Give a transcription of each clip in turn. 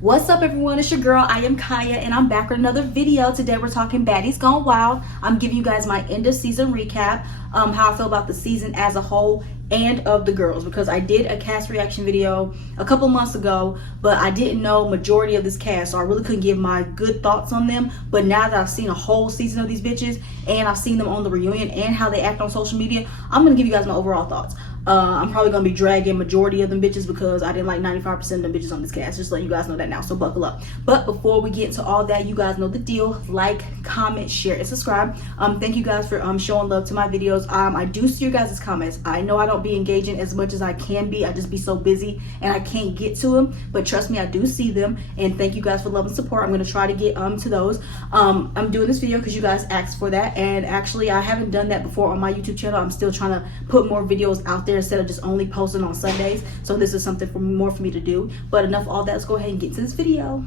What's up, everyone? It's your girl, I am Kaya, and I'm back with another video. Today we're talking Baddies Gone Wild. I'm giving you guys my end of season recap, how I feel about the season as a whole and of the girls, because I did a cast reaction video a couple months ago, but I didn't know majority of this cast, so I really couldn't give my good thoughts on them. But now that I've seen a whole season of these bitches and I've seen them on the reunion and how they act on social media, I'm gonna give you guys my overall thoughts. I'm probably gonna be dragging majority of them bitches because I didn't like 95% of them bitches on this cast. Just letting you guys know that now, so buckle up. But before we get into all that, you guys know the deal. Like, comment, share, and subscribe. Thank you guys for showing love to my videos. I do see your guys' comments. I know I don't be engaging as much as I can be. I just be so busy and I can't get to them. But trust me, I do see them. And thank you guys for love and support. I'm gonna try to get to those. I'm doing this video because you guys asked for that. And actually, I haven't done that before on my YouTube channel. I'm still trying to put more videos out there instead of just only posting on Sundays. So this is something more for me to do. But enough of all that, let's go ahead and get to this video.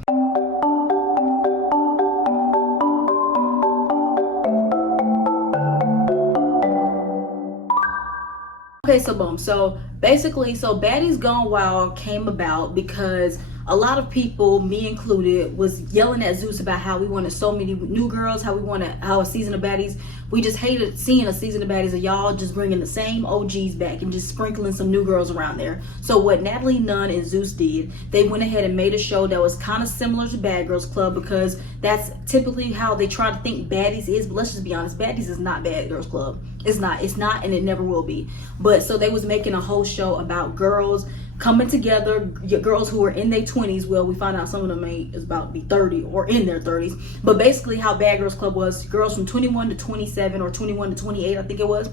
Okay, so boom. So basically, Baddies Gone Wild came about because a lot of people, me included, was yelling at Zeus about how we wanted so many new girls, how a season of baddies. We just hated seeing a season of baddies of y'all just bringing the same OGs back and just sprinkling some new girls around there. So what Natalie Nunn and Zeus did, they went ahead and made a show that was kind of similar to Bad Girls Club, because that's typically how they try to think baddies is. But let's just be honest, baddies is not Bad Girls Club. It's not, and it never will be. But so they was making a whole show about girls coming together, girls who are in their 20s. Well, we find out some of them is about to be 30 or in their 30s. But basically how Bad Girls Club was, girls from 21 to 27 or 21 to 28, I think it was,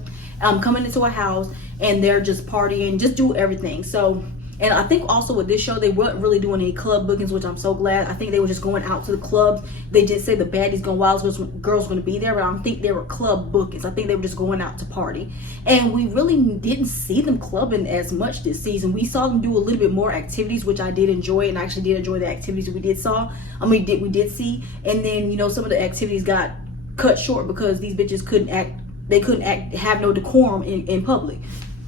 coming into a house and they're just partying, just do everything. So, and I think also with this show, they weren't really doing any club bookings, which I'm so glad. I think they were just going out to the clubs. They did say the Baddies Gone Wild girls were going to be there, but I don't think they were club bookings. I think they were just going out to party. And we really didn't see them clubbing as much this season. We saw them do a little bit more activities, which I did enjoy, and I actually did enjoy the activities we did see. And then, you know, some of the activities got cut short because these bitches couldn't act, have no decorum in public,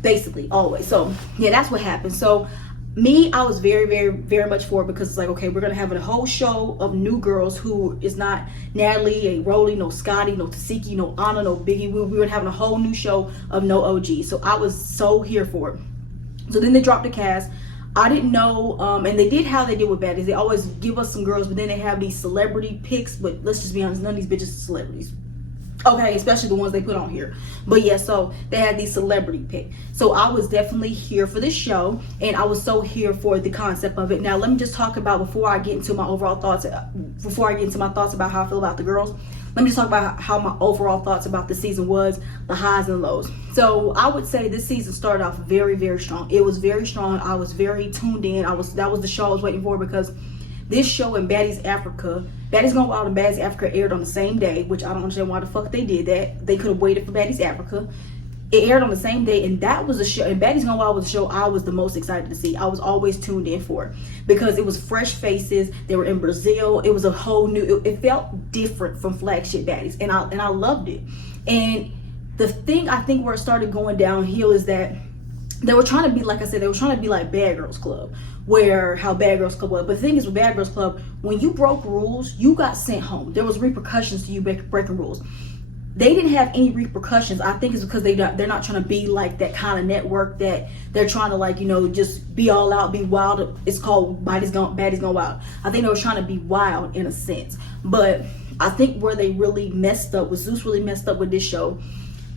basically, always. So yeah, that's what happened. So me, I was very, very, very much for it, because it's like, okay, we're gonna have a whole show of new girls who is not Natalie, a Rolly, no Scotty, no Tasiki, no Anna, no Biggie. We were having a whole new show of no OG. So I was so here for it. So then they dropped the cast. I didn't know, and they did how they did with Baddies. They always give us some girls, but then they have these celebrity picks. But let's just be honest, none of these bitches are celebrities. Okay, especially the ones they put on here. But yeah, so they had these celebrity pick. So I was definitely here for this show, and I was so here for the concept of it. Now let me just talk about, before I get into my overall thoughts, before I get into my thoughts about how I feel about the girls, let me just talk about how my overall thoughts about the season was, the highs and lows. So I would say this season started off very, very strong. It was very strong. I was very tuned in. That was the show I was waiting for, because this show and Baddies Gone Wild and Baddies Africa aired on the same day, which I don't understand why the fuck they did that. They could have waited for Baddies Africa. It aired on the same day, and that was a show, and Baddies Gone Wild was a show I was the most excited to see. I was always tuned in for it, because it was fresh faces. They were in Brazil. It was a whole new, it felt different from flagship Baddies, and I loved it. And the thing I think where it started going downhill is that they were trying to be, like I said, they were trying to be like Bad Girls Club, how Bad Girls Club was. But the thing is with Bad Girls Club, when you broke rules, you got sent home. There was repercussions to you breaking rules. They didn't have any repercussions. I think it's because they're not trying to be like that kind of network that they're trying to, like, you know, just be all out, be wild. It's called Baddies Gone Wild. I think they were trying to be wild in a sense. But I think where they really messed up, Zeus really messed up with this show,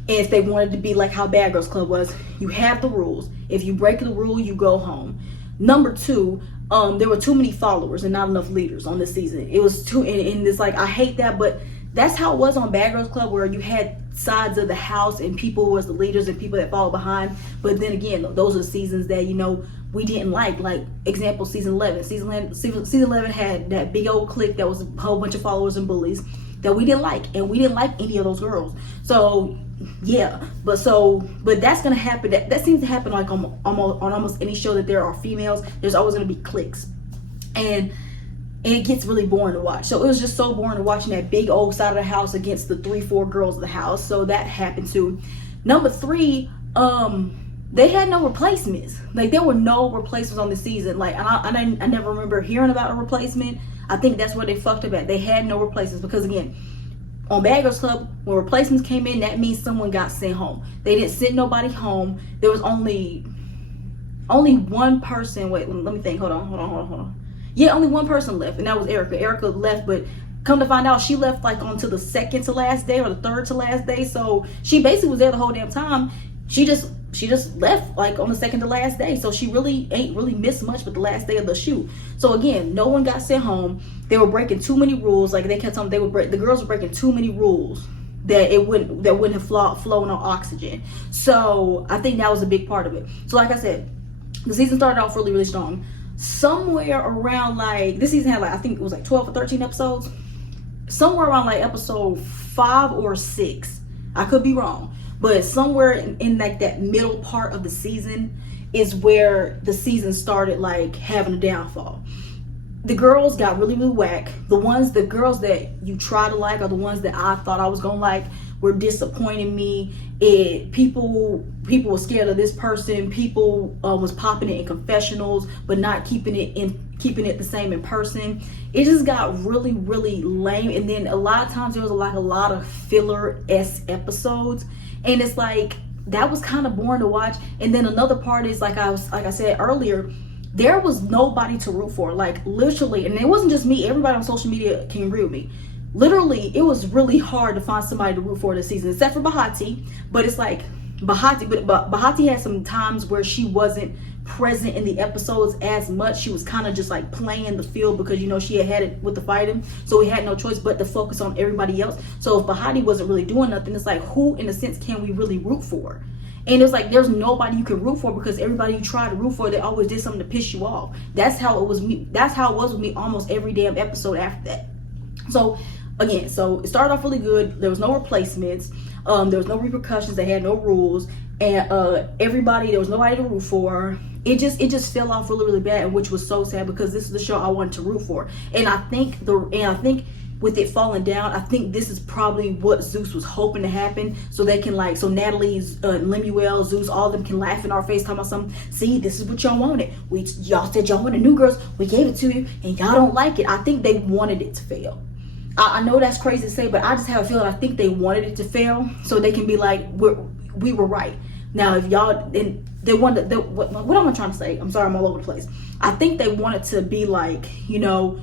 if they wanted to be like how Bad Girls Club was, you have the rules. If you break the rule, you go home. Number two, there were too many followers and not enough leaders on this season. It was too, and it's like, I hate that, but that's how it was on Bad Girls Club, where you had sides of the house and people was the leaders and people that followed behind. But then again, those are the seasons that, you know, we didn't like example, season 11. Season 11 had that big old clique that was a whole bunch of followers and bullies that we didn't like, and we didn't like any of those girls. So yeah, but that's gonna happen. That seems to happen like on almost any show that there are females. There's always gonna be cliques, and it gets really boring to watch. So it was just so boring to watching that big old side of the house against the 3-4 girls of the house. So that happened too. Number three, they had no replacements. Like, there were no replacements on the season. Like, I never remember hearing about a replacement. I think that's where they fucked up at. They had no replacements because, again, on Bad Girls Club, when replacements came in, that means someone got sent home. They didn't send nobody home. There was only one person. Wait, let me think. Hold on. Yeah, only one person left, and that was Erica. Erica left, but come to find out, she left like on to the second to last day or the third to last day. So she basically was there the whole damn time. She just left like on the second to last day. So she really ain't really missed much but the last day of the shoot. So again, no one got sent home. They were breaking too many rules. Like, they kept telling them the girls were breaking too many rules that wouldn't have flown on oxygen. So I think that was a big part of it. So like I said, the season started off really, really strong. Somewhere around, like, this season had like, I think it was like 12 or 13 episodes. Somewhere around like episode 5 or 6. I could be wrong. But somewhere in like that middle part of the season is where the season started like having a downfall. The girls got really, really whack. The girls that you try to like are the ones that I thought I was gonna like were disappointing me. People were scared of this person. People was popping it in confessionals, but not keeping it the same in person. It just got really, really lame. And then a lot of times there was like a lot of filler-esque episodes, and it's like that was kind of boring to watch. And then another part is like I said earlier, there was nobody to root for. Like, literally, and it wasn't just me. Everybody on social media can agree with me. Literally, it was really hard to find somebody to root for this season, except for Bahati. But it's like Bahati, but Bahati had some times where she wasn't present in the episodes as much. She was kind of just like playing the field because, you know, she had it with the fighting, so we had no choice but to focus on everybody else. So if Bahati wasn't really doing nothing, it's like, who in a sense can we really root for? And it's like there's nobody you can root for because everybody you try to root for, they always did something to piss you off. That's how it was me. That's how it was with me almost every damn episode after that. So again, so it started off really good. There was no replacements. There was no repercussions. They had no rules, and there was nobody to root for. It just fell off really, really bad, which was so sad because this is the show I wanted to root for. And I think with it falling down, I think this is probably what Zeus was hoping to happen, so they can so Natalie's, Lemuel, Zeus, all of them can laugh in our face talking about something. See, this is what y'all wanted. Y'all said y'all wanted New Girls. We gave it to you, and y'all don't like it. I think they wanted it to fail. I know that's crazy to say, but I just have a feeling I think they wanted it to fail so they can be like, we were right. Now, if y'all, and they wanted, what am I trying to say? I'm sorry, I'm all over the place. I think they wanted to be like, you know,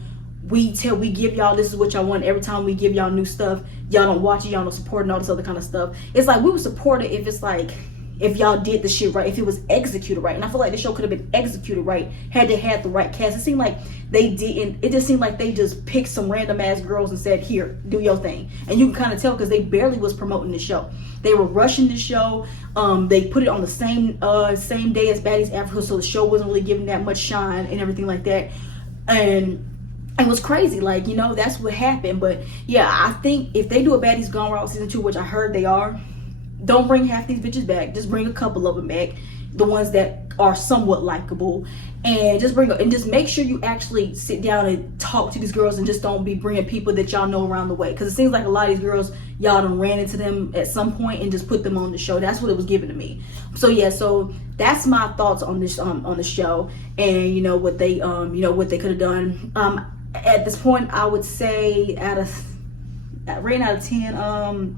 we give y'all, this is what y'all want. Every time we give y'all new stuff, y'all don't watch it, y'all don't support it, and all this other kind of stuff. It's like, we would support it if it's like, if y'all did the shit right, if it was executed right. And I feel like the show could have been executed right had they had the right cast. It seemed like they didn't. It just seemed like they just picked some random ass girls and said, here, do your thing. And you can kind of tell because they barely was promoting the show. They were rushing the show. They put it on the same day as Baddies Africa, so the show wasn't really giving that much shine and everything like that. And it was crazy, like, you know, that's what happened. But yeah, I think if they do a Baddies Gone Wild season 2, which I heard they are, don't bring half these bitches back. Just bring a couple of them back, the ones that are somewhat likable, and just make sure you actually sit down and talk to these girls, and just don't be bringing people that y'all know around the way, because it seems like a lot of these girls, y'all done ran into them at some point and just put them on the show. That's what it was given to me. So yeah, so that's my thoughts on this on the show, and you know what they what they could have done. At this point, I would say rating out of 10,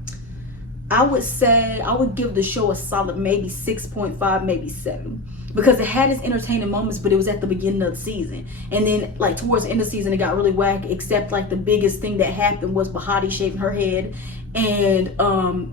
I would say I would give the show a solid maybe 6.5, maybe 7, because it had its entertaining moments, but it was at the beginning of the season, and then like towards the end of the season it got really whack, except like the biggest thing that happened was Bahati shaving her head, and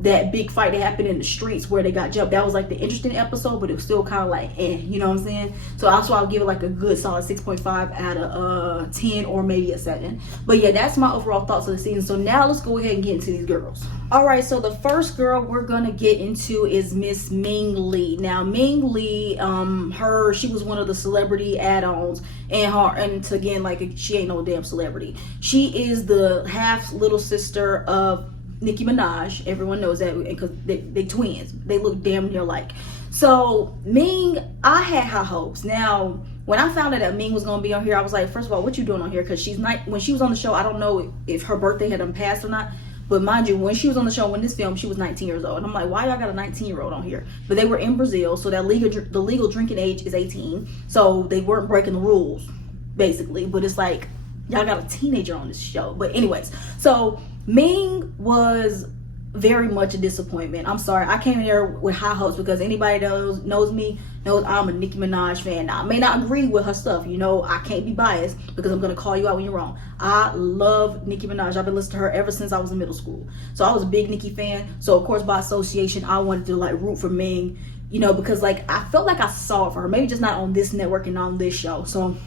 that big fight that happened in the streets where they got jumped. That was like the interesting episode, but it was still kind of like you know what I'm saying? So also I'll give it like a good solid 6.5 out of 10, or maybe a 7. But yeah, that's my overall thoughts of the season. So now let's go ahead and get into these girls. All right, so the first girl we're gonna get into is Miss Ming Lee. Now Ming Lee, she was one of the celebrity add-ons, and again, like, she ain't no damn celebrity. She is the half little sister of Nicki Minaj. Everyone knows that because they twins. They look damn near alike. So Ming, I had high hopes. Now, when I found out that Ming was gonna be on here, I was like, first of all, what you doing on here? Because she's not. When she was on the show, I don't know if her birthday had passed or not. But mind you, when she was on the show, when this film, she was 19 years old. And I'm like, why y'all got a 19-year-old on here? But they were in Brazil, so that the legal drinking age is 18. So they weren't breaking the rules, basically. But it's like, y'all got a teenager on this show. But anyways, so Ming was very much a disappointment. I'm sorry, I came in there with high hopes because anybody that knows me knows I'm a Nicki Minaj fan. Now, I may not agree with her stuff, you know, I can't be biased because I'm gonna call you out when you're wrong. I love Nicki Minaj. I've been listening to her ever since I was in middle school, so I was a big Nicki fan. So of course, by association, I wanted to like root for Ming, you know, because like I felt like I saw it for her, maybe just not on this network and on this show. So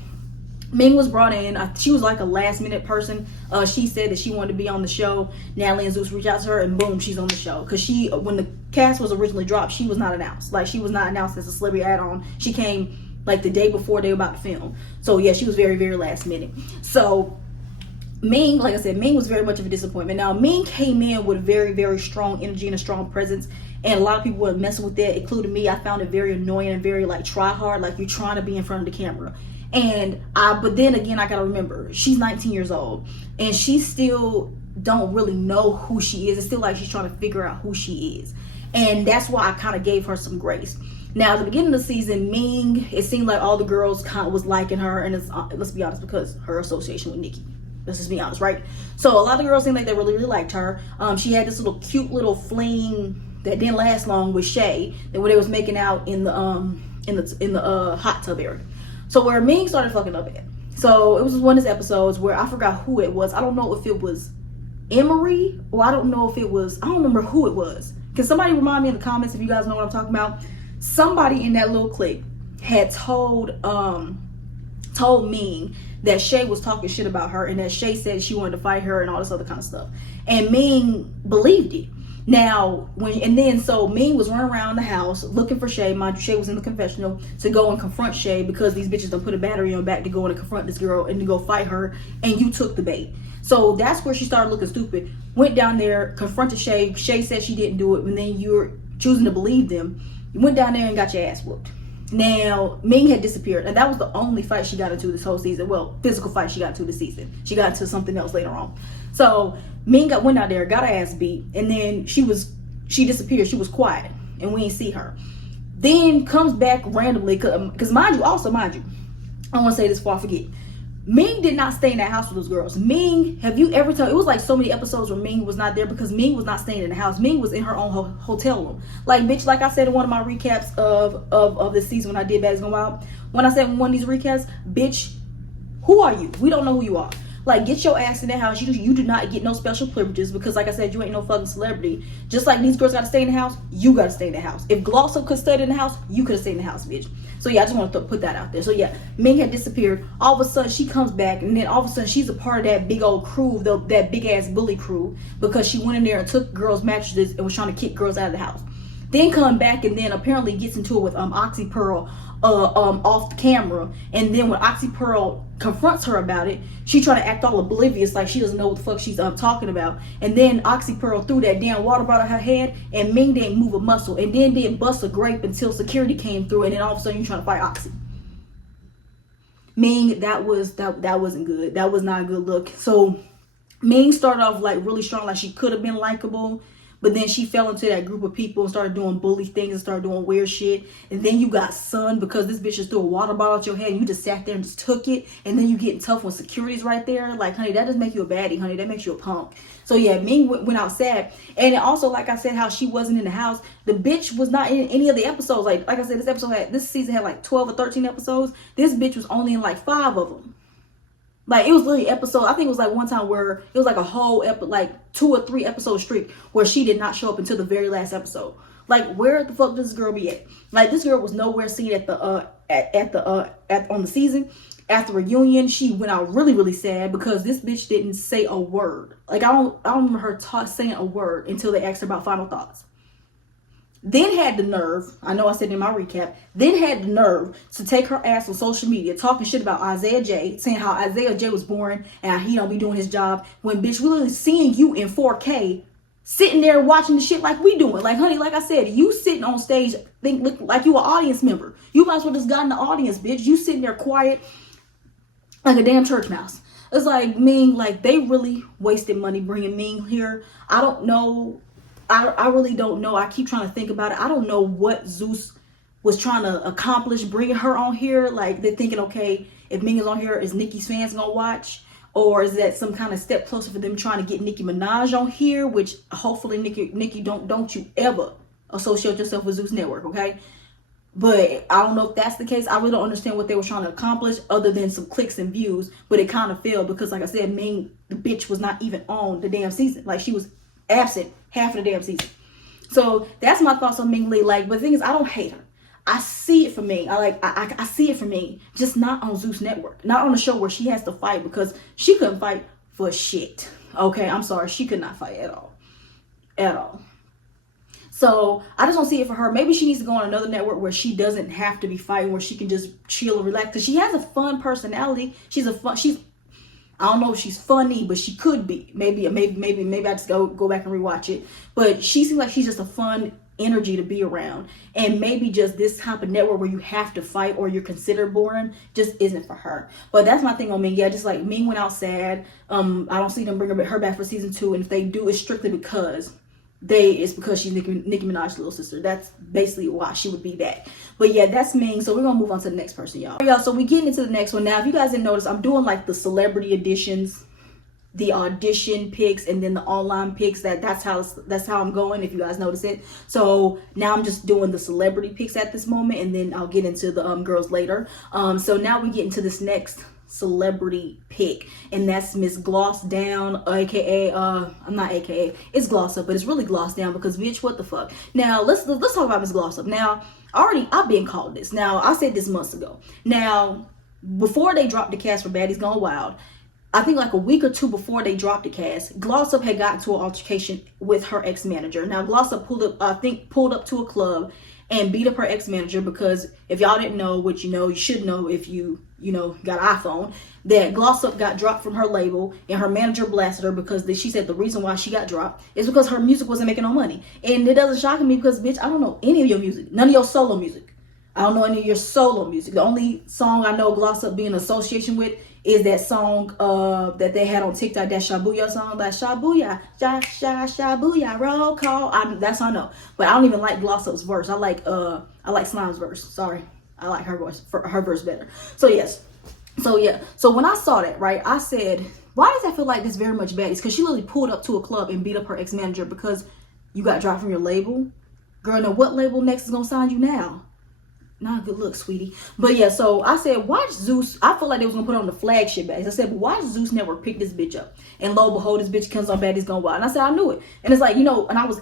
Ming was brought in. She was like a last minute person. She said that she wanted to be on the show. Natalie and Zeus reached out to her and boom, she's on the show. Because when the cast was originally dropped, she was not announced. Like, she was not announced as a celebrity add-on. She came like the day before they were about to film. So yeah, she was very, very last minute. So Ming, like I said, Ming was very much of a disappointment. Now, Ming came in with very, very strong energy and a strong presence. And a lot of people were messing with that, including me. I found it very annoying and very like try hard, like you're trying to be in front of the camera. But then again, I gotta remember, she's 19 years old and she still don't really know who she is. It's still like she's trying to figure out who she is. And that's why I kind of gave her some grace. Now, at the beginning of the season, Ming, it seemed like all the girls kind of was liking her. And it's, let's be honest, because her association with Nicki. Let's just be honest, right? So a lot of the girls seemed like they really, really liked her. She had this little cute little fling that didn't last long with Shay, that when they was making out in the hot tub area. So where Ming started fucking up at. So it was one of these episodes where I forgot who it was. I don't know if it was Emery or I don't remember who it was. Can somebody remind me in the comments if you guys know what I'm talking about? Somebody in that little clique had told Ming that Shay was talking shit about her and that Shay said she wanted to fight her and all this other kind of stuff. And Ming believed it. Now, so Ming was running around the house looking for Shay. Mind you, Shay was in the confessional to go and confront Shay because these bitches done put a battery on back to go and confront this girl and to go fight her, and you took the bait. So that's where she started looking stupid. Went down there, confronted Shay. Shay said she didn't do it, and then you're choosing to believe them. You went down there and got your ass whooped. Now, Ming had disappeared, and that was the only fight she got into this whole season. Well, physical fight she got into this season. She got into something else later on. So Ming went out there, got her ass beat, and then she disappeared. She was quiet, and we didn't see her. Then comes back randomly, because mind you, I want to say this before I forget. Ming did not stay in that house with those girls. Ming, have you ever told? It was like so many episodes where Ming was not there because Ming was not staying in the house. Ming was in her own hotel room. Like, bitch, like I said in one of my recaps of this season when I did Baddies Gone Wild, when I said in one of these recaps, bitch, who are you? We don't know who you are. Like, get your ass in that house. You do not get no special privileges because, like I said, you ain't no fucking celebrity. Just like these girls got to stay in the house, you got to stay in the house. If Glosso could stay in the house, you could have stayed in the house, bitch. So, yeah, I just want to put that out there. So, yeah, Ming had disappeared. All of a sudden, she comes back, and then all of a sudden, she's a part of that big old crew, that big-ass bully crew, because she went in there and took girls' mattresses and was trying to kick girls out of the house. Then come back and then apparently gets into it with Oxy Pearl off the camera, and then when Oxy Pearl confronts her about it, she trying to act all oblivious like she doesn't know what the fuck she's talking about. And then Oxy Pearl threw that damn water bottle at her head, and Ming didn't move a muscle, and then didn't bust a grape until security came through, and then all of a sudden you trying to fight Oxy. Ming, that wasn't good. That was not a good look. So Ming started off like really strong, like she could have been likable. But then she fell into that group of people and started doing bully things and started doing weird shit. And then you got sunned because this bitch just threw a water bottle at your head and you just sat there and just took it. And then you getting tough when security's right there. Like, honey, that doesn't make you a baddie, honey. That makes you a punk. So, yeah, Ming went out sad. And also, like I said, how she wasn't in the house. The bitch was not in any of the episodes. Like I said, this season had like 12 or 13 episodes. This bitch was only in like 5 of them. Like, it was literally episode, I think it was like one time where it was like a whole like 2 or 3 episode streak where she did not show up until the very last episode. Like, where the fuck does this girl be at? Like, this girl was nowhere seen at on the season. After reunion, she went out really, really sad because this bitch didn't say a word. Like, I don't remember her saying a word until they asked her about final thoughts. Then had the nerve, I know I said in my recap, then had the nerve to take her ass on social media talking shit about Isaiah J, saying how Isaiah J was boring and how he don't be doing his job, when bitch, we literally seeing you in 4K sitting there watching the shit like we doing. Like, honey, like I said, you sitting on stage look like you an audience member. You might as well just got in the audience, bitch. You sitting there quiet like a damn church mouse. It's like Ming, like they really wasted money bringing Ming here. I don't know. I really don't know. I keep trying to think about it. I don't know what Zeus was trying to accomplish bringing her on here. Like they're thinking, okay, if Ming is on here, is Nicki's fans gonna watch? Or is that some kind of step closer for them trying to get Nicki Minaj on here? Which hopefully Nicki don't you ever associate yourself with Zeus Network, okay? But I don't know if that's the case. I really don't understand what they were trying to accomplish other than some clicks and views. But it kind of failed because, like I said, Ming, the bitch, was not even on the damn season. Like she was absent half of the damn season. So that's my thoughts on Ming Lee. Like, but the thing is, I don't hate her. I see it for me. I see it for me. Just not on Zeus Network. Not on the show where she has to fight because she couldn't fight for shit. Okay, I'm sorry. She could not fight at all. At all. So I just don't see it for her. Maybe she needs to go on another network where she doesn't have to be fighting, where she can just chill and relax. Because she has a fun personality. She's I don't know if she's funny, but she could be. Maybe I just go back and rewatch it. But she seems like she's just a fun energy to be around. And maybe just this type of network where you have to fight or you're considered boring just isn't for her. But that's my thing on Ming. Yeah, just like Ming went out sad. I don't see them bring her back for season 2. And if they do, it's strictly because she's Nicki Minaj's little sister. That's basically why she would be back. But yeah, that's Ming. So we're gonna move on to the next person, y'all. So we getting into the next one now. If you guys didn't notice, I'm doing like the celebrity editions, the audition picks, and then the online picks. That's how I'm going. If you guys notice it. So now I'm just doing the celebrity picks at this moment, and then I'll get into the girls later. So now we get into this next celebrity pick, and that's Miss Gloss Down, aka I'm not aka, it's Gloss Up, but it's really Gloss Down because bitch, what the fuck. Now let's talk about Miss Gloss Up. Now I've been called this. Now I said this months ago. Now before they dropped the cast for Baddies Gone Wild, I think like a week or two before they dropped the cast, Gloss Up had gotten to an altercation with her ex-manager. Now Gloss Up pulled up to a club and beat up her ex-manager because if y'all didn't know, which you should know if you got an iPhone, that Gloss Up got dropped from her label and her manager blasted her because she said the reason why she got dropped is because her music wasn't making no money. And it doesn't shock me because bitch, I don't know any of your music, none of your solo music. I don't know any of your solo music. The only song I know Gloss Up being in association with is that song that they had on TikTok, that Shabuya song, that Shabuya, Shabuya, roll call. That's all I know. But I don't even like Gloss Up's verse. I like Slime's verse. Sorry. I like her verse better. So yes. So yeah. So when I saw that, right, I said, why does that feel like this very much Baddies? Because she literally pulled up to a club and beat up her ex-manager because you got dropped from your label. Girl, now what label next is gonna sign you now? Not a good look, sweetie. But yeah, so I said, watch Zeus. I feel like they was gonna put on the flagship Baddies. I said, but watch Zeus Network pick this bitch up. And lo and behold, this bitch comes on Baddies Gone Wild. And I said, I knew it. And it's like, and I was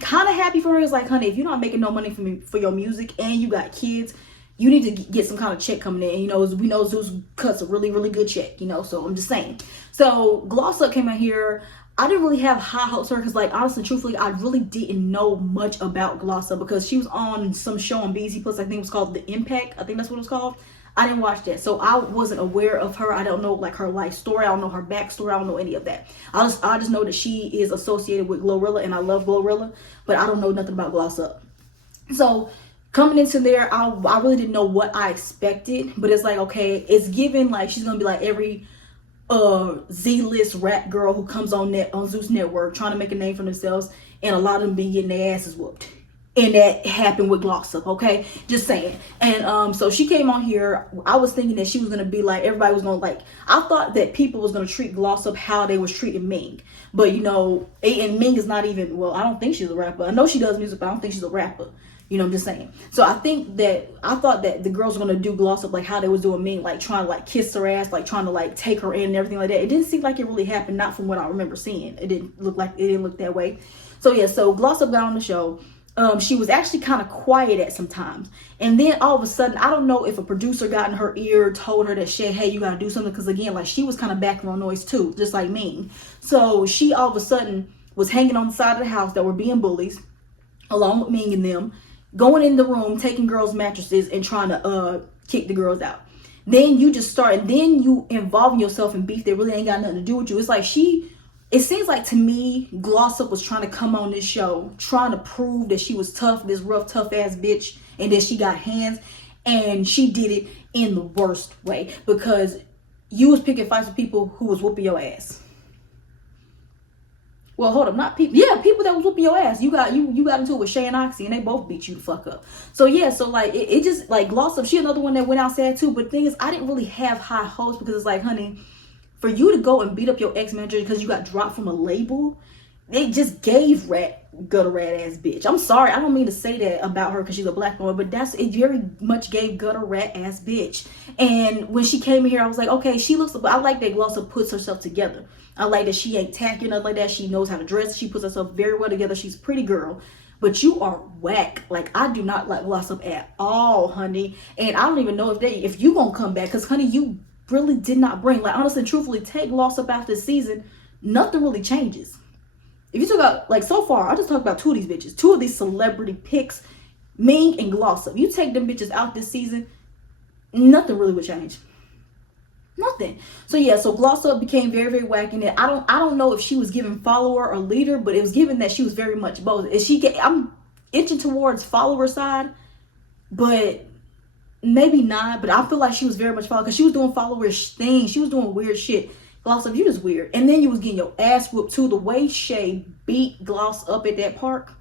kind of happy for her. It's like, honey, if you're not making no money for your music and you got kids, you need to get some kind of check coming in. We know Zeus cuts a really, really good check, so I'm just saying. So Gloss Up came out here. I didn't really have high hopes for her because, like, honestly, truthfully, I really didn't know much about Gloss Up because she was on some show on BZ Plus. I think it was called The Impact. I think that's what it was called. I didn't watch that, so I wasn't aware of her. I don't know like her life story. I don't know her backstory. I don't know any of that. I just know that she is associated with Glorilla, and I love Glorilla, but I don't know nothing about Gloss Up. So coming into there, I really didn't know what I expected, but it's like, okay, it's given like she's gonna be like every Z-list rap girl who comes on Zeus Network trying to make a name for themselves, and a lot of them be getting their asses whooped. And that happened with Gloss Up, okay? Just saying. And so she came on here. I was thinking that she was gonna be like, everybody was gonna like, I thought that people was gonna treat Gloss Up how they was treating Ming. But and Ming is not even, well, I don't think she's a rapper. I know she does music, but I don't think she's a rapper. I'm just saying. So I thought that the girls were gonna do Gloss Up like how they was doing Ming, like trying to like kiss her ass, like trying to like take her in and everything like that. It didn't seem like it really happened, not from what I remember seeing. It didn't look that way. So yeah, so Gloss Up got on the show. She was actually kind of quiet at some times. And then all of a sudden, I don't know if a producer got in her ear, told her that Shay, hey, you gotta do something. Because again, like she was kind of background noise too, just like Ming. So she all of a sudden was hanging on the side of the house that were being bullies, along with Ming and them, going in the room, taking girls' mattresses and trying to kick the girls out. Then you just then you involving yourself in beef that really ain't got nothing to do with you. It's like it seems like to me, Gloss Up was trying to come on this show, trying to prove that she was tough, this rough, tough ass bitch, and that she got hands. And she did it in the worst way because you was picking fights with people who was whooping your ass. Well, hold up, not people. Yeah, people that was whooping your ass. You got into it with Shay and Oxy, and they both beat you the fuck up. So yeah, so like it just like Gloss Up. She another one that went out sad too. But the thing is, I didn't really have high hopes because it's like, honey, for you to go and beat up your ex-manager because you got dropped from a label, they just gave gutter rat ass bitch. I'm sorry, I don't mean to say that about her because she's a black woman, but it very much gave gutter rat ass bitch. And when she came in here, I was like, okay, I like that Gloss Up puts herself together. I like that she ain't tacky, nothing like that. She knows how to dress. She puts herself very well together. She's a pretty girl. But you are whack. Like, I do not like Gloss Up at all, honey. And I don't even know if you gonna come back. Because, honey, you really did not bring. Like, honestly, truthfully, take Gloss Up after this season. Nothing really changes. If you took out, like, so far, I just talked about two of these bitches. Two of these celebrity picks, Ming and Gloss Up. You take them bitches out this season, nothing really would change. Nothing. So yeah, so Gloss Up became very, very wacky. And I don't know if she was given follower or leader, but it was given that she was very much both. I'm itching towards follower side, but maybe not. But I feel like she was very much follower because she was doing followerish things. She was doing weird shit. Gloss Up, you just weird. And then you was getting your ass whooped too. The way Shay beat Gloss Up at that park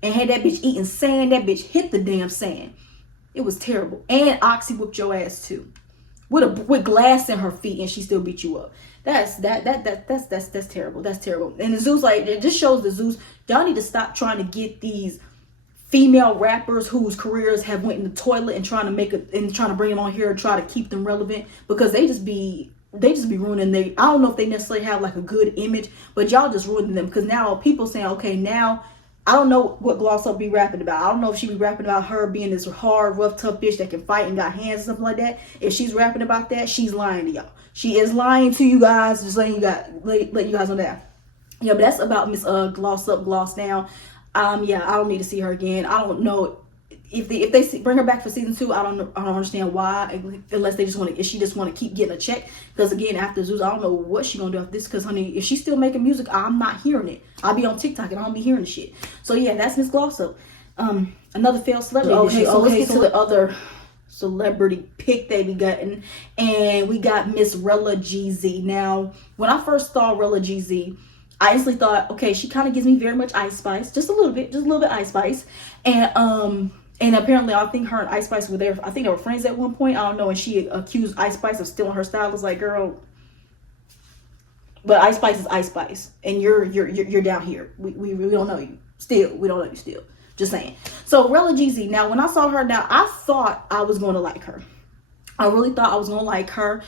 and had that bitch eating sand, that bitch hit the damn sand. It was terrible. And Oxy whooped your ass too. With glass in her feet, and she still beat you up. That's terrible. That's terrible. And the Zeus, like, it just shows the Zeus, y'all need to stop trying to get these female rappers whose careers have went in the toilet and trying to bring them on here and try to keep them relevant, because they just be ruining I don't know if they necessarily have like a good image, but y'all just ruining them. Because now people saying, okay, now I don't know what Gloss Up be rapping about. I don't know if she be rapping about her being this hard, rough, tough bitch that can fight and got hands and something like that. If she's rapping about that, she's lying to y'all. She is lying to you guys. Just let you guys know that. Yeah, but that's about Miss Gloss Up, Gloss Down. Yeah, I don't need to see her again. I don't know if they bring her back for season 2. I don't understand why, unless they she just want to keep getting a check. Because again, after Zeus, I don't know what she gonna do after this. Because honey, if she's still making music, I'm not hearing it. I'll be on TikTok and I don't be hearing the shit. So yeah, that's Miss Gloss Up. Another failed celebrity. Okay, so let's get to the other celebrity pick that we got, and we got Miss Rela GZ. Now, when I first saw Rela GZ, I instantly thought, okay, she kind of gives me very much Ice Spice, just a little bit Ice Spice, and apparently, I think her and Ice Spice were there. I think they were friends at one point. I don't know. And she accused Ice Spice of stealing her style. It's like, girl, but Ice Spice is Ice Spice, and you're down here. We don't know you. Still, we don't know you. Still, just saying. So Rela GZ. Now, when I saw her, I thought I was going to like her. I really thought I was gonna like her.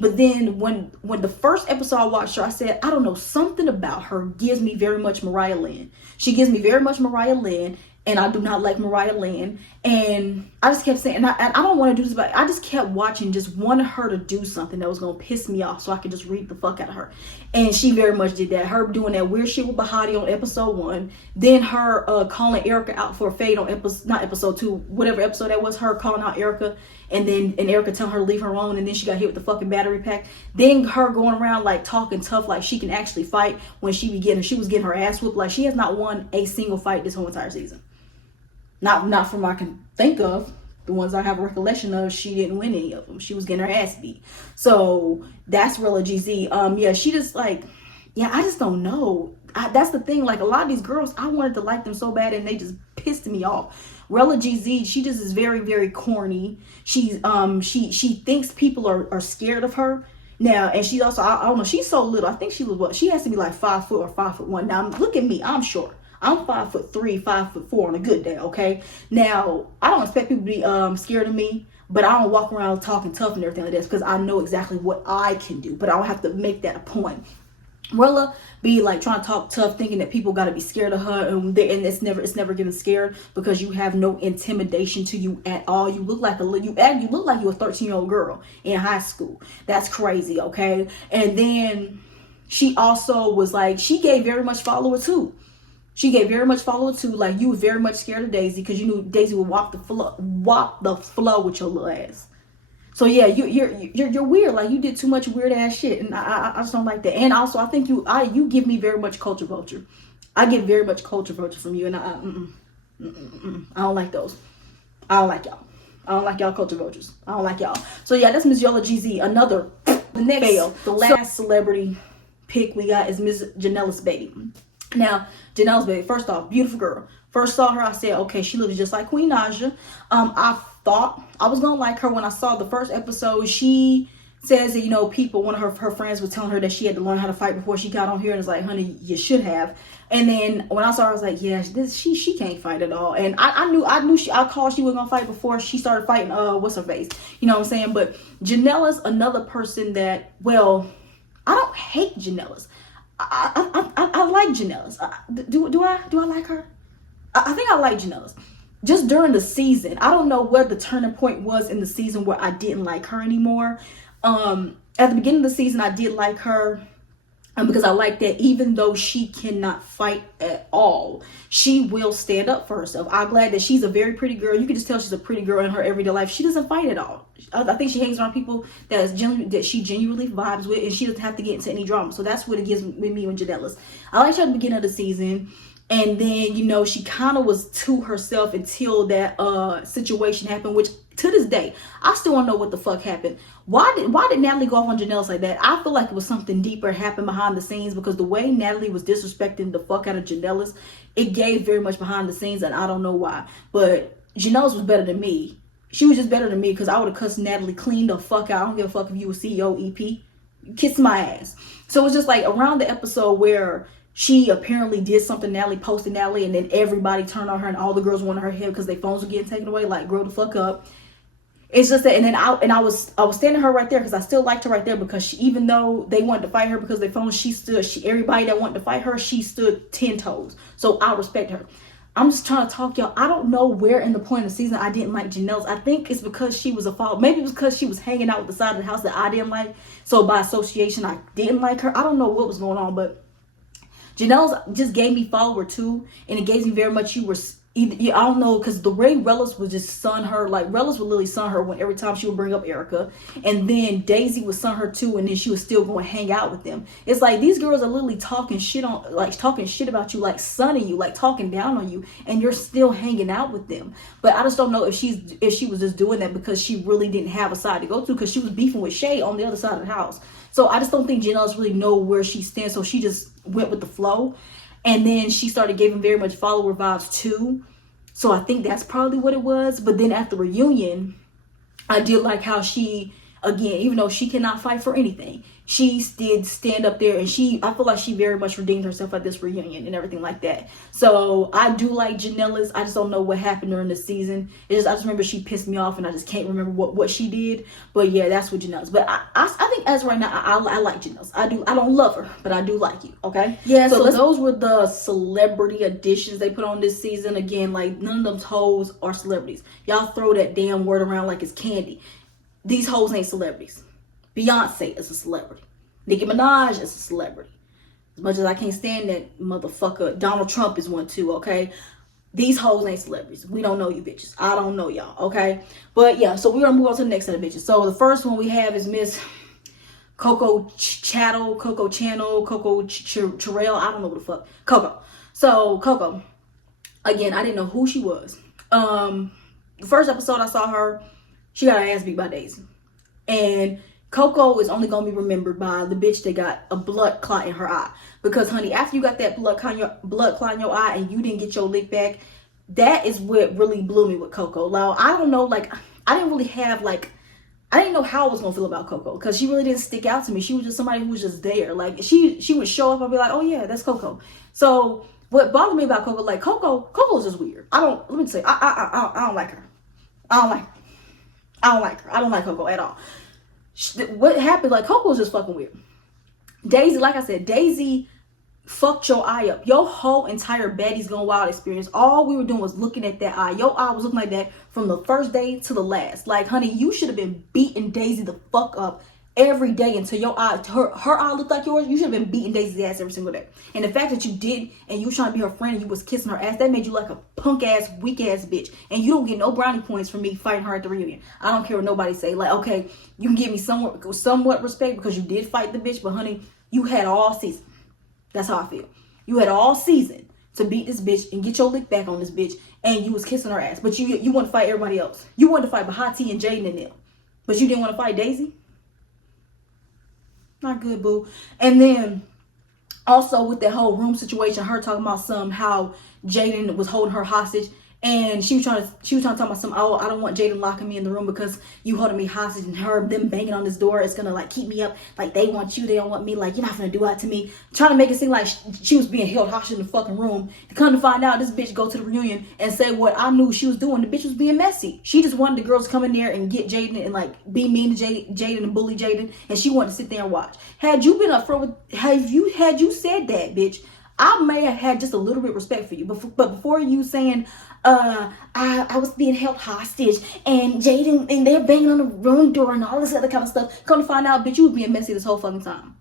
But then when the first episode I watched her, I said, I don't know, something about her gives me very much Mariah Lynn. She gives me very much Mariah Lynn. And I do not like Mariah Lynn. And I just kept saying, and I don't want to do this, but I just kept watching, just wanted her to do something that was going to piss me off so I could just read the fuck out of her. And she very much did that. Her doing that weird shit with Bahati on episode 1. Then her calling Erica out for a fade on not episode 2, whatever episode that was, her calling out Erica. And Erica telling her to leave her alone. And then she got hit with the fucking battery pack. Then her going around like talking tough, like she can actually fight, when she was getting her ass whooped. Like she has not won a single fight this whole entire season. Not from what I can think of. The ones I have a recollection of, she didn't win any of them. She was getting her ass beat. So that's Rela GZ. Yeah, she just like, yeah, I just don't know. That's the thing. Like a lot of these girls, I wanted to like them so bad, and they just pissed me off. Rela GZ, she just is very, very corny. She thinks people are scared of her. Now, and she also, I don't know, she's so little. I think she was she has to be like 5 foot or 5'1". Now look at me, I'm short. I'm 5'3", 5'4" on a good day, okay? Now, I don't expect people to be scared of me, but I don't walk around talking tough and everything like this because I know exactly what I can do, but I don't have to make that a point. Rela be like trying to talk tough, thinking that people got to be scared of her, and it's never getting scared because you have no intimidation to you at all. You look like you look like you're a 13-year-old girl in high school. That's crazy, okay? And then she also was like, she gave very much follower too. She gave very much follower too. Like you were very much scared of Daisy because you knew Daisy would walk the flow with your little ass. So yeah, you're weird. Like you did too much weird ass shit, and I just don't like that. And also, I think you give me very much culture vulture. I get very much culture vulture from you, and I don't like those. I don't like y'all. I don't like y'all culture vultures. I don't like y'all. So yeah, that's Miss Rela GZ, another The last celebrity pick we got is Miss Janell's baby. Now, Janell's baby, first off, beautiful girl. First saw her, I said, okay, she looks just like Queen Naja. I thought I was gonna like her when I saw the first episode. She says that, you know, one of her friends was telling her that she had to learn how to fight before she got on here, and it's like, honey, you should have. And then when I saw her, I was like, yeah, she can't fight at all. And I called she was gonna fight before she started fighting what's her face, you know what I'm saying? But Janell's another person that, well, I don't hate Janell's. I like Janell's. Do I like her? I think I like Janell's. Just during the season, I don't know where the turning point was in the season where I didn't like her anymore. At the beginning of the season, I did like her because I like that even though she cannot fight at all, she will stand up for herself. I'm glad that she's a very pretty girl. You can just tell she's a pretty girl in her everyday life. She doesn't fight at all. I think she hangs around people that she genuinely vibes with, and she doesn't have to get into any drama. So that's what it gives with me and Janell. I liked her at the beginning of the season. And then, you know, she kind of was to herself until that situation happened, which to this day, I still don't know what the fuck happened. Why did Natalie go off on Janell like that? I feel like it was something deeper happened behind the scenes, because the way Natalie was disrespecting the fuck out of Janell, it gave very much behind the scenes, and I don't know why. But Janell was better than me. She was just better than me, because I would have cussed Natalie clean the fuck out. I don't give a fuck if you were CEO, EP. Kiss my ass. So it's just like around the episode where she apparently did something, Natalie posted Natalie, and then everybody turned on her and all the girls wanted her head because their phones were getting taken away. Like, grow the fuck up. It's just that, and then I was standing her right there because I still liked her right there, because she, even though they wanted to fight her because their phones, everybody that wanted to fight her, she stood 10 toes. So I respect her. I'm just trying to talk, y'all. I don't know where in the point of the season I didn't like Janell's. I think it's because she was a follower. Maybe it was because she was hanging out with the side of the house that I didn't like. So by association, I didn't like her. I don't know what was going on, but Janell's just gave me follower too, and it gave me very much I don't know, because the way Relis would just sun her, like Relis would literally sun her every time she would bring up Erica, and then Daisy would sun her too, and then she was still going to hang out with them. It's like these girls are literally talking shit about you, like sunning you, like talking down on you, and you're still hanging out with them. But I just don't know if she was just doing that because she really didn't have a side to go to, because she was beefing with Shay on the other side of the house. So I just don't think Janell's really know where she stands. So she just went with the flow. And then she started giving very much follower vibes too. So I think that's probably what it was. But then at the reunion, I did like how she, again, even though she cannot fight for anything, she did stand up there, and I feel like she very much redeemed herself at this reunion and everything like that. So I do like Janell's. I just don't know what happened during the season. I just remember she pissed me off, and I just can't remember what she did. But yeah, that's what Janell's. But I think as right now, I like Janell's. I don't love her, but I do like you. Okay. Yeah. So those were the celebrity additions they put on this season. Again, like none of them hoes are celebrities. Y'all throw that damn word around like it's candy. These hoes ain't celebrities. Beyonce is a celebrity. Nicki Minaj is a celebrity. As much as I can't stand that motherfucker, Donald Trump is one too, okay? These hoes ain't celebrities. We don't know you bitches. I don't know y'all, okay? But yeah, so we're gonna move on to the next set of bitches. So the first one we have is Miss Coco Channel, Coco Chirel. I don't know what the fuck. Coco. So Coco, again, I didn't know who she was. The first episode I saw her, she got her ass beat by Daisy. And Coco is only going to be remembered by the bitch that got a blood clot in her eye. Because, honey, after you got that blood clot in your eye and you didn't get your lick back, that is what really blew me with Coco. Now, I don't know, like, I didn't know how I was going to feel about Coco. Because she really didn't stick out to me. She was just somebody who was just there. Like, she would show up and be like, oh, yeah, that's Coco. So, what bothered me about Coco, like, Coco's just weird. I don't like her. I don't like her. I don't like Coco at all. What happened, like, Coco's just fucking weird. Daisy, like I said, Daisy fucked your eye up. Your whole entire Baddies Gone Wild experience, all we were doing was looking at that eye. Your eye was looking like that from the first day to the last. Like, honey, you should have been beating Daisy the fuck up every day until your eye, her eye looked like yours. You should have been beating Daisy's ass every single day. And the fact that you did, and you trying to be her friend and you was kissing her ass, that made you like a punk ass, weak ass bitch. And you don't get no brownie points from me fighting her at the reunion. I don't care what nobody say. Like, okay, you can give me somewhat respect because you did fight the bitch, but honey, you had all season. That's how I feel. You had all season to beat this bitch and get your lick back on this bitch, and you was kissing her ass. But you want to fight everybody else. You wanted to fight Bahati and Jaden and them, but you didn't want to fight Daisy. not good, boo. And then also with that whole room situation, her talking about how Jaden was holding her hostage, and she was trying to talk about some, oh, I don't want Jaden locking me in the room because you holding me hostage, and them banging on this door is gonna like keep me up, like they want you, they don't want me, like you're not gonna do that to me, trying to make it seem like she was being held hostage in the fucking room. To come to find out, this bitch go to the reunion and say what I knew she was doing. The bitch was being messy. She just wanted the girls to come in there and get Jaden and like be mean to Jaden and bully Jaden, and she wanted to sit there and watch. Had you been up front with, had you said that, bitch, I may have had just a little bit of respect for you. But before you saying, I was being held hostage and Jaden, and they're banging on the room door and all this other kind of stuff, come to find out, bitch, you was being messy this whole fucking time.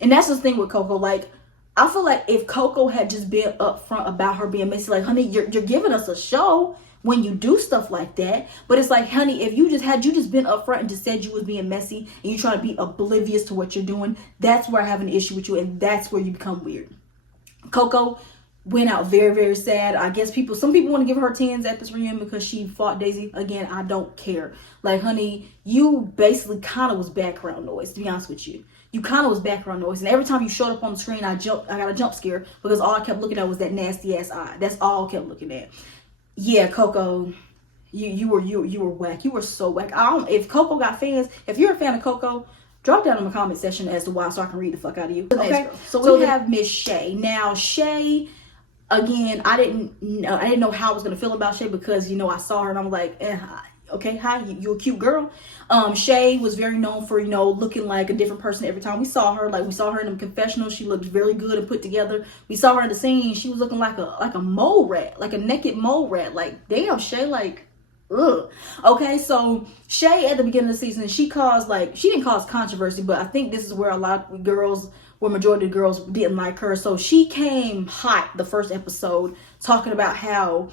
And that's the thing with Coco. Like, I feel like if Coco had just been upfront about her being messy, like, honey, you're giving us a show when you do stuff like that. But it's like, honey, if you just been upfront and just said you was being messy and you trying to be oblivious to what you're doing, that's where I have an issue with you, and that's where you become weird. Coco went out very, very sad. I guess some people want to give her 10s at this reunion because she fought Daisy. Again, I don't care. Like, honey, you basically kind of was background noise, to be honest with you. You kind of was background noise, and every time you showed up on the screen, I got a jump scare because all I kept looking at was that nasty ass eye. That's all I kept looking at. Yeah, Coco, you were whack. You were so whack. If Coco got fans, if you're a fan of Coco, drop down in the comment section as to why, so I can read the fuck out of you. Okay, so we have Miss Shay. Now Shay, again, I didn't know how I was gonna feel about Shay because I saw her and I'm like, okay, hi, you a cute girl. Shay was very known for looking like a different person every time we saw her. Like, we saw her in the confessional, she looked very good and put together. We saw her in the scene, she was looking like a mole rat, like a naked mole rat. Like, damn, Shay, like, ugh. Okay, so Shay at the beginning of the season, she didn't cause controversy, but I think this is where majority of the girls didn't like her. So she came hot the first episode talking about how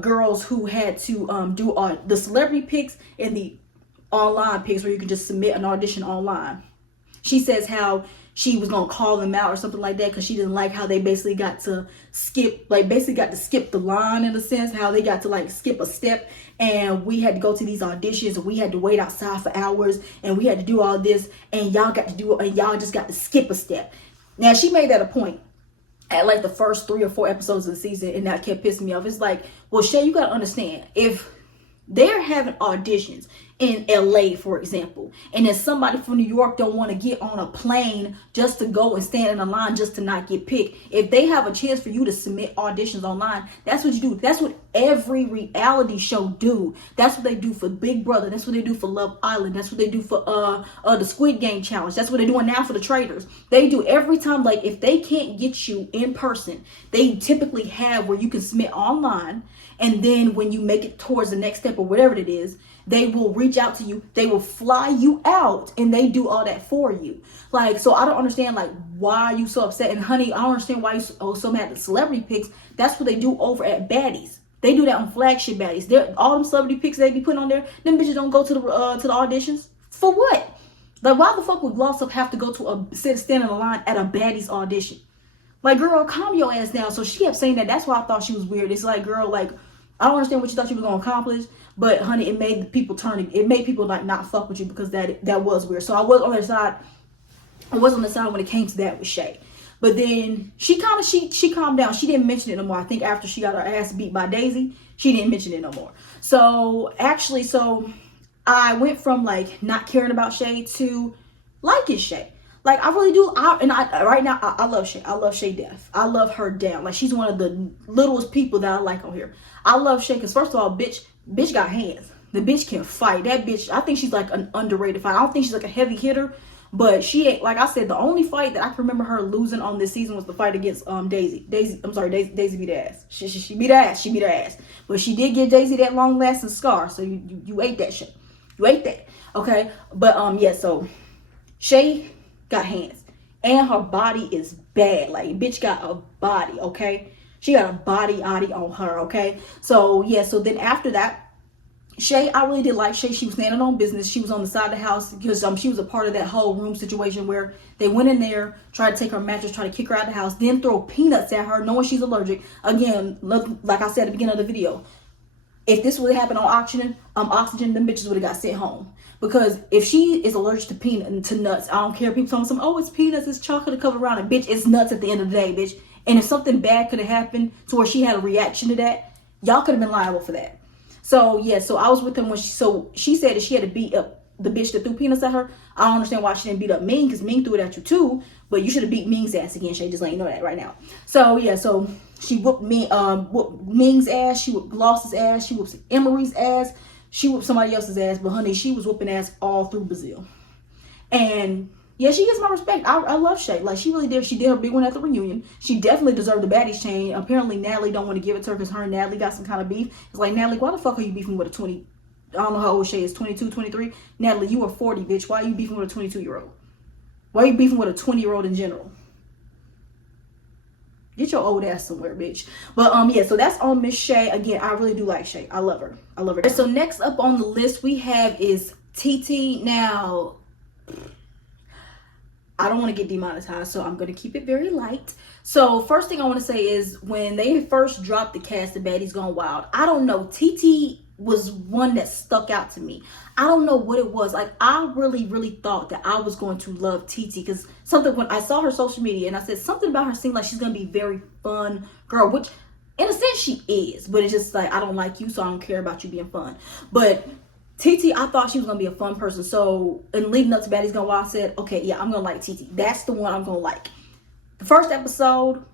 girls who had to do the celebrity pics and the online pics where you can just submit an audition online. She says how she was gonna call them out or something like that because she didn't like how they basically got to skip the line, in a sense, how they got to like skip a step, and we had to go to these auditions and we had to wait outside for hours and we had to do all this, and y'all just got to skip a step. Now, she made that a point at like the first 3 or 4 episodes of the season, and that kept pissing me off. It's like, well, Shay, you gotta understand, if they're having auditions in LA, for example, and then somebody from New York don't want to get on a plane just to go and stand in a line just to not get picked, if they have a chance for you to submit auditions online, that's what you do. That's what every reality show do. That's what they do for Big Brother. That's what they do for Love Island. That's what they do for the Squid Game challenge. That's what they're doing now for the Traders. They do every time. Like, if they can't get you in person, they typically have where you can submit online, and then when you make it towards the next step or whatever it is, they will reach out to you, they will fly you out, and they do all that for you. Like, so I don't understand, like, why are you so upset? And honey, I don't understand why you so mad at the celebrity pics. That's what they do over at Baddies. They do that on flagship Baddies. All them celebrity pics they be putting on there, them bitches don't go to the auditions. For what? Like, why the fuck would Glossop have to go to stand in a line at a Baddies audition? Like, girl, calm your ass down. So she kept saying that. That's why I thought she was weird. It's like, girl, like, I don't understand what you thought you were gonna accomplish, but honey, it made people like not fuck with you because that was weird. So I was on their side. I was on the side when it came to that with Shay. But then she calmed down. She didn't mention it no more. I think after she got her ass beat by Daisy, she didn't mention it no more. So actually, I went from like not caring about Shay to liking Shay. Like, I really do. Right now, I love Shay. I love Shay death. I love her down. Like, she's one of the littlest people that I like on here. I love Shay because, first of all, bitch got hands. The bitch can fight. That bitch, I think she's like an underrated fighter. I don't think she's like a heavy hitter, but she ain't, like I said, the only fight that I can remember her losing on this season was the fight against Daisy. Daisy beat her ass. She beat her ass. She beat her ass. But she did give Daisy that long lasting scar. So you ate that shit. You ate that. Okay. But yeah, so Shay got hands, and her body is bad. Like, bitch got a body, okay? She got a body on her, okay? So yeah, so then after that, Shay, I really did like Shay. She was standing on business. She was on the side of the house because she was a part of that whole room situation where they went in there, tried to take her mattress, tried to kick her out of the house, then throw peanuts at her, knowing she's allergic. Again, like I said at the beginning of the video, if this would have happened on oxygen, them bitches would have got sent home. Because if she is allergic to nuts, I don't care. People telling some, oh, it's peanuts, it's chocolate covered around it. Bitch, it's nuts at the end of the day, bitch. And if something bad could have happened to where she had a reaction to that, y'all could have been liable for that. So yeah, so I was with them when she said that she had to beat up the bitch that threw peanuts at her. I don't understand why she didn't beat up Ming, because Ming threw it at you too. But you should have beat Ming's ass again, Shay. Just letting you know that right now. So yeah, so she whooped Ming's ass, she whooped Gloss's ass, she whooped Emery's ass, she whooped somebody else's ass, but honey, she was whooping ass all through Brazil. And yeah, she gets my respect. I love Shay. Like, she really did. She did her big one at the reunion. She definitely deserved the Baddies chain. Apparently, Natalie don't want to give it to her because her and Natalie got some kind of beef. It's like, Natalie, why the fuck are you beefing with a 20? I don't know how old Shay is, 22, 23. Natalie, you are 40, bitch. Why are you beefing with a 22-year-old? Why are you beefing with a 20-year-old in general? Get your old ass somewhere, bitch. But yeah, so that's on Miss Shay. Again, I really do like Shay. I love her. I love her. So next up on the list we have is TT. Now, I don't want to get demonetized, so I'm going to keep it very light. So first thing I want to say is, when they first dropped the cast of Baddies Gone Wild, I don't know, TT was one that stuck out to me. I don't know what it was. Like, I really thought that I was going to love TT, because something, when I saw her social media and I said something about her seemed like she's going to be very fun girl, which in a sense she is, but it's just like, I don't like you, so I don't care about you being fun. But TT, I thought she was going to be a fun person. So, in leading up to Baddies Gone Wild, I said, okay, yeah, I'm going to like TT. That's the one I'm going to like. The first episode,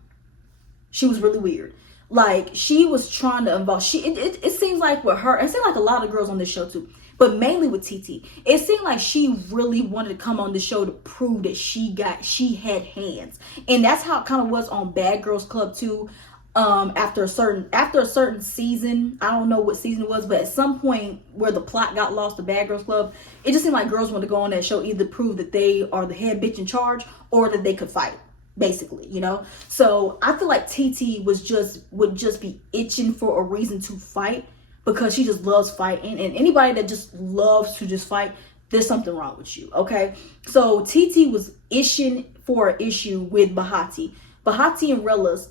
she was really weird. Like, she was trying to involve, it seems like with her, it seemed like a lot of girls on this show too, but mainly with TT, it seemed like she really wanted to come on the show to prove that she had hands. And that's how it kind of was on Bad Girls Club too. After a certain season, I don't know what season it was, but at some point where the plot got lost to Bad Girls Club, it just seemed like girls wanted to go on that show either prove that they are the head bitch in charge or that they could fight, basically, you know. So I feel like TT would just be itching for a reason to fight, because she just loves fighting, and anybody that just loves to just fight, there's something wrong with you, okay? So TT was itching for an issue with Bahati and Bahati and Rela.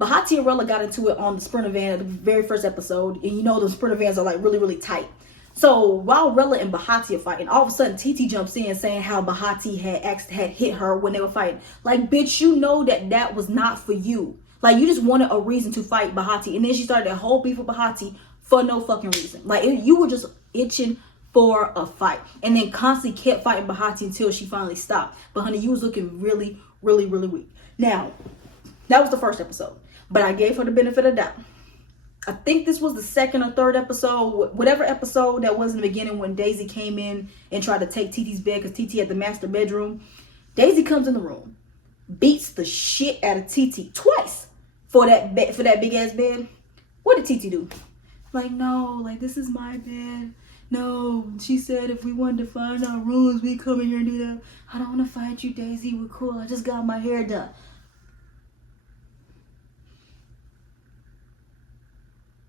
Bahati and Rela got into it on the Sprinter van at the very first episode. And you know those Sprinter vans are like really tight. So while Rela and Bahati are fighting, all of a sudden TT jumps in saying how Bahati had hit her when they were fighting. Like, bitch, you know that was not for you. Like, you just wanted a reason to fight Bahati. And then she started that whole beef with Bahati for no fucking reason. Like, you were just itching for a fight. And then constantly kept fighting Bahati until she finally stopped. But honey, you was looking really weak. Now, that was the first episode, but I gave her the benefit of the doubt. I think this was the second or third episode, whatever episode that was in the beginning, when Daisy came in and tried to take TT's bed because TT had the master bedroom. Daisy comes in the room, beats the shit out of TT twice for that big ass bed. What did TT do? Like, no, like, this is my bed. No, she said if we wanted to find our rules, we come in here and do that. I don't want to fight you, Daisy. We're cool. I just got my hair done.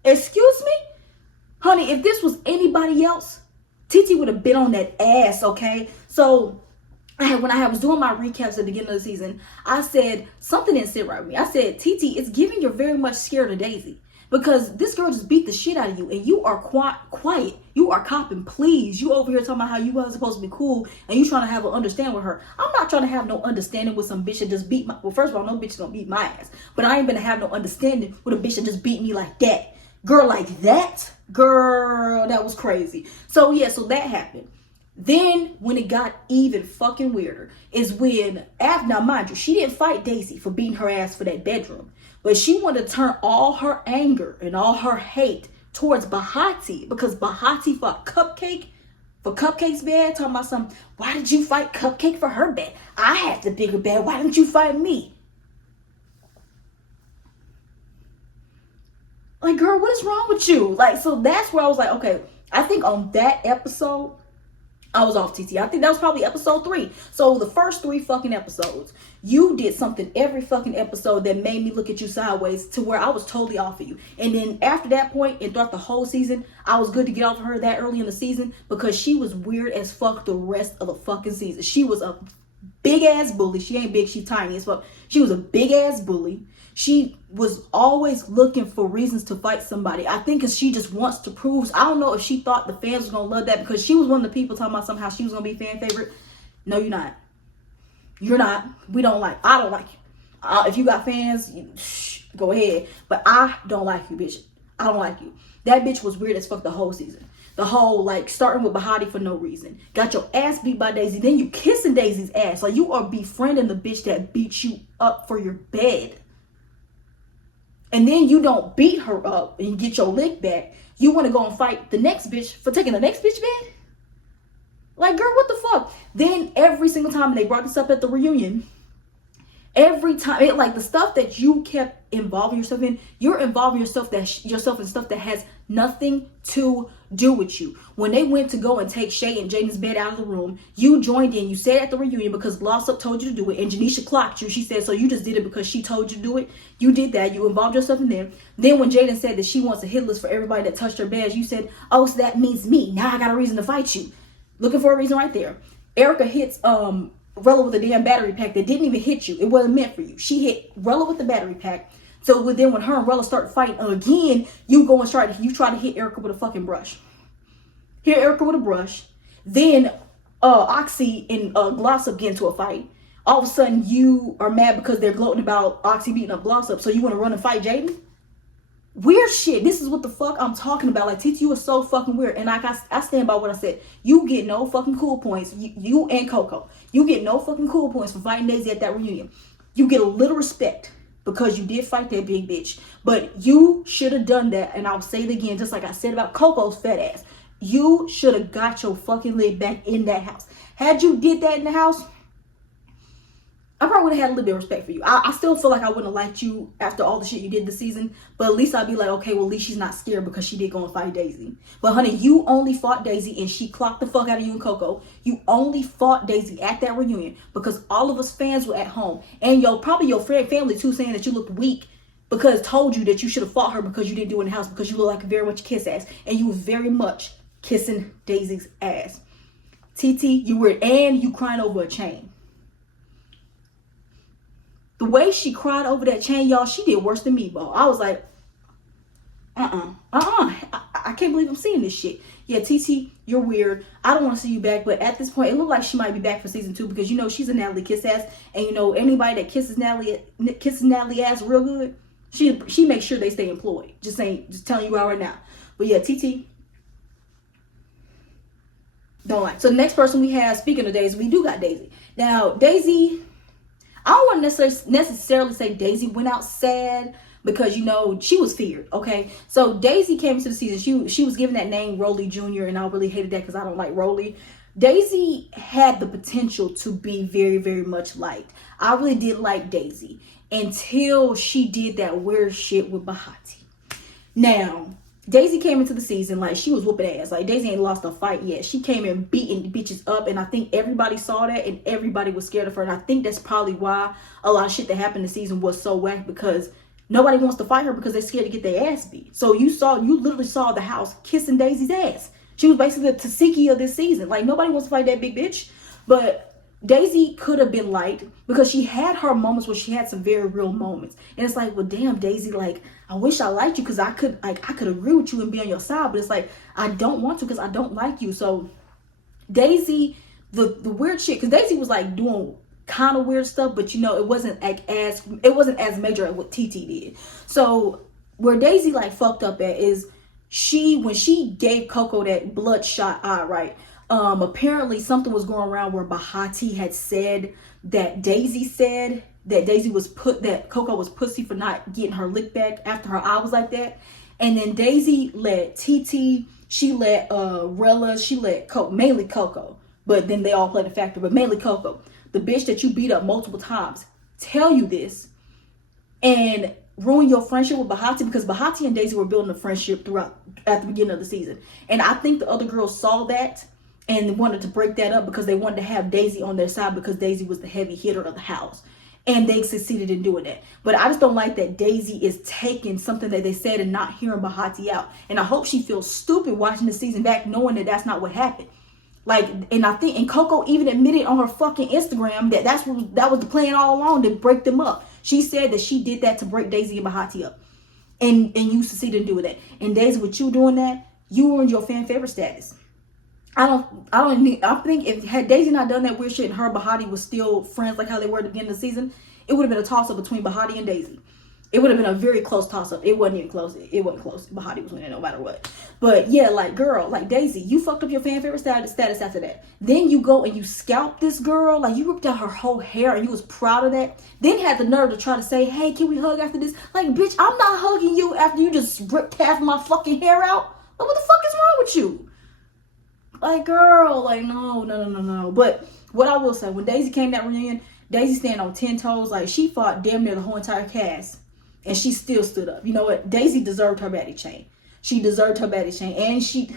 Excuse me? Honey, if this was anybody else, TT would have been on that ass, okay? So, when I was doing my recaps at the beginning of the season, I said something didn't sit right with me. I said, TT, it's giving you're very much scared of Daisy. Because this girl just beat the shit out of you, and you are quiet. You are copping, please. You over here talking about how you guys supposed to be cool, and you trying to have an understanding with her. I'm not trying to have no understanding with some bitch that just beat my... Well, first of all, no bitch is gonna beat my ass. But I ain't gonna have no understanding with a bitch that just beat me like that. Girl, like that? Girl, that was crazy. So, yeah, so that happened. Then, when it got even fucking weirder, is when... Now, mind you, she didn't fight Daisy for beating her ass for that bedroom. But she wanted to turn all her anger and all her hate towards Bahati, because Bahati fought Cupcake for Cupcake's bed, talking about something. Why did you fight Cupcake for her bed? I had the bigger bed. Why didn't you fight me? Like, girl, what is wrong with you? Like, so that's where I was like, okay, I think on that episode, I was off TT. I think that was probably episode 3. So the first 3 fucking episodes, you did something every fucking episode that made me look at you sideways to where I was totally off of you. And then after that point and throughout the whole season, I was good to get off of her that early in the season, because she was weird as fuck the rest of the fucking season. She was a big ass bully. She ain't big, she tiny as fuck. She was a big ass bully. She was always looking for reasons to fight somebody. I think because she just wants to prove. I don't know if she thought the fans was gonna love that, because she was one of the people talking about somehow she was gonna be fan favorite. No, you're not. You're not. We don't like. I don't like you. If you got fans, go ahead. But I don't like you, bitch. I don't like you. That bitch was weird as fuck the whole season. The whole, like, starting with Bahati for no reason. Got your ass beat by Daisy. Then you kissing Daisy's ass. Like, you are befriending the bitch that beat you up for your bed. And then you don't beat her up and get your lick back. You want to go and fight the next bitch for taking the next bitch bed? Like, girl, what the fuck? Then every single time, and they brought this up at the reunion, every time, like, the stuff that you kept involving yourself in, you're involving yourself in stuff that has nothing to do with you. When they went to go and take Shay and Jaden's bed out of the room, you joined in. You said at the reunion because Glossop told you to do it, and Janisha clocked you. She said, so you just did it because she told you to do it. You did that. You involved yourself in there. Then when Jaden said that she wants a hit list for everybody that touched her beds, you said, oh, so that means me. Now I got a reason to fight you. Looking for a reason right there. Erica hits Rela with a damn battery pack that didn't even hit you. It wasn't meant for you. She hit Rela with the battery pack. So then when her and Rela start fighting again, you go and try to hit Erica with a fucking brush. Hit Erica with a brush. Then Oxy and Glossop get into a fight. All of a sudden you are mad because they're gloating about Oxy beating up Glossop. So you want to run and fight Jaden? Weird shit. This is what the fuck I'm talking about. Like, TT, you is so fucking weird. And like I stand by what I said. You get no fucking cool points. You and Coco. You get no fucking cool points for fighting Daisy at that reunion. You get a little respect because you did fight that big bitch. But you should have done that. And I'll say it again, just like I said about Coco's fat ass. You should have got your fucking leg back in that house. Had you did that in the house, I probably would have had a little bit of respect for you. I still feel like I wouldn't have liked you after all the shit you did this season. But at least I'd be like, okay, well, at least she's not scared because she did go and fight Daisy. But honey, you only fought Daisy and she clocked the fuck out of you and Coco. You only fought Daisy at that reunion because all of us fans were at home. And probably your family too, saying that you looked weak because told you that you should have fought her because you didn't do it in the house because you look like very much kiss ass. And you was very much kissing Daisy's ass. TT, you were, and you crying over a chain. The way she cried over that chain, y'all, she did worse than Meatball. I was like, I can't believe I'm seeing this shit. Yeah, TT, you're weird. I don't want to see you back, but at this point, it looked like she might be back for season 2 because, she's a Natalie kiss ass. And, anybody that kisses Natalie ass real good, she makes sure they stay employed. Just telling you out right now. But yeah, TT, don't like. So the next person we have, speaking of Daisy, we do got Daisy. Now, Daisy, I don't want to necessarily say Daisy went out sad because, she was feared, okay? So Daisy came into the season. She was given that name, Rolly Jr., and I really hated that because I don't like Rolly. Daisy had the potential to be very, very much liked. I really did like Daisy until she did that weird shit with Bahati. Now, Daisy came into the season like she was whooping ass. Like, Daisy ain't lost a fight yet. She came in beating bitches up, and I think everybody saw that, and everybody was scared of her. And I think that's probably why a lot of shit that happened this season was so whack, because nobody wants to fight her because they're scared to get their ass beat. So you literally saw the house kissing Daisy's ass. She was basically the Tasiki of this season. Like, nobody wants to fight that big bitch. But Daisy could have been liked because she had her moments where she had some very real moments. And it's like, well, damn, Daisy, like, I wish I liked you because I could agree with you and be on your side. But it's like, I don't want to because I don't like you. So Daisy, the weird shit, because Daisy was like doing kind of weird stuff, but it wasn't as major as what TT did. So where Daisy like fucked up at is when she gave Coco that bloodshot eye, right? Apparently something was going around where Bahati had said that Daisy said that that Coco was pussy for not getting her lick back after her eye was like that. And then Daisy let TT, she let Rela, she let mainly Coco, but then they all played a factor, but mainly Coco, the bitch that you beat up multiple times, tell you this and ruin your friendship with Bahati, because Bahati and Daisy were building a friendship at the beginning of the season. And I think the other girls saw that and wanted to break that up because they wanted to have Daisy on their side because Daisy was the heavy hitter of the house. And they succeeded in doing that. But I just don't like that Daisy is taking something that they said and not hearing Bahati out. And I hope she feels stupid watching the season back knowing that that's not what happened. Like, and I think, and Coco even admitted on her fucking Instagram that that was the plan all along, to break them up. She said that she did that to break Daisy and Bahati up. And you succeeded in doing that. And Daisy, with you doing that, you earned your fan favorite status. I think if had Daisy not done that weird shit and her and Bahati was still friends like how they were at the beginning of the season, it would have been a toss-up between Bahati and Daisy. It would have been a very close toss-up. It wasn't even close. It wasn't close. Bahati was winning no matter what. But yeah, like, girl, like, Daisy, you fucked up your fan favorite status after that. Then you go and you scalp this girl. Like, you ripped out her whole hair and you was proud of that. Then you had the nerve to try to say, hey, can we hug after this? Like, bitch, I'm not hugging you after you just ripped half my fucking hair out. Like, what the fuck is wrong with you? Like, girl, like, no. But what I will say, when Daisy came to that reunion, Daisy standing on 10 toes. Like, she fought damn near the whole entire cast. And she still stood up. You know what? Daisy deserved her baddie chain. She deserved her baddie chain. And she,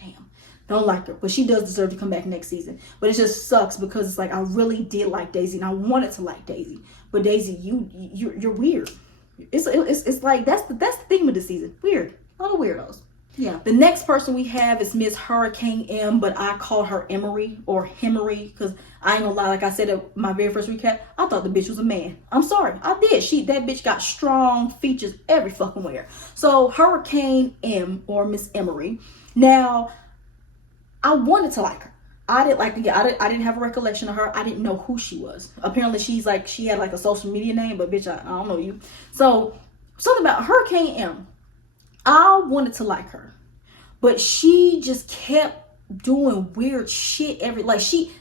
damn, don't like her. But she does deserve to come back next season. But it just sucks because it's like, I really did like Daisy. And I wanted to like Daisy. But Daisy, you're weird. It's like, that's the theme of the season. Weird. A lot of weirdos. Yeah. The next person we have is Miss Hurricane M, but I call her Emery or Himmery because I ain't gonna lie, like I said at my very first recap, I thought the bitch was a man. I'm sorry, I did. That bitch got strong features every fucking where. So Hurricane M or Miss Emery. Now, I wanted to like her. I didn't have a recollection of her. I didn't know who she was. Apparently she had like a social media name, but bitch, I don't know you. So something about Hurricane M. I wanted to like her, but she just kept doing weird shit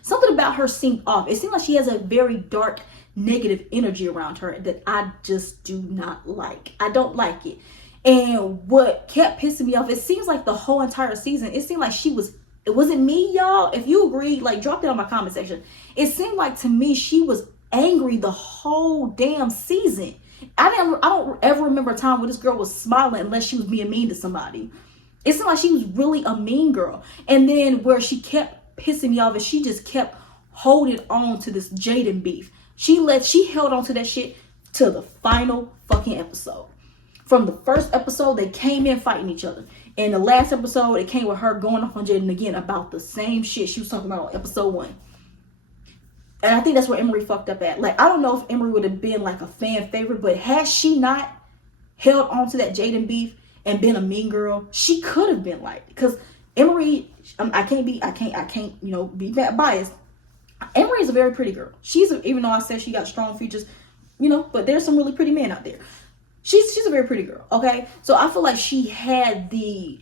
something about her seemed off. It seemed like she has a very dark, negative energy around her that I just do not like. I don't like it. And what kept pissing me off, it seems like the whole entire season, it seemed like it wasn't me, y'all. If you agree, like, drop that on my comment section. It seemed like to me she was angry the whole damn season. I don't ever remember a time where this girl was smiling unless she was being mean to somebody. It seemed like she was really a mean girl. And then where she kept pissing me off is she just kept holding on to this Jaden beef. She held on to that shit to the final fucking episode. From the first episode, they came in fighting each other. In the last episode, it came with her going off on Jaden again about the same shit she was talking about on episode 1. And I think that's where Emery fucked up at. Like, I don't know if Emery would have been like a fan favorite, but had she not held on to that Jaden beef and been a mean girl, she could have been like, because Emery, I can't be that biased. Emery is a very pretty girl. Even though I said she got strong features, but there's some really pretty men out there. She's a very pretty girl. Okay. So I feel like she had the,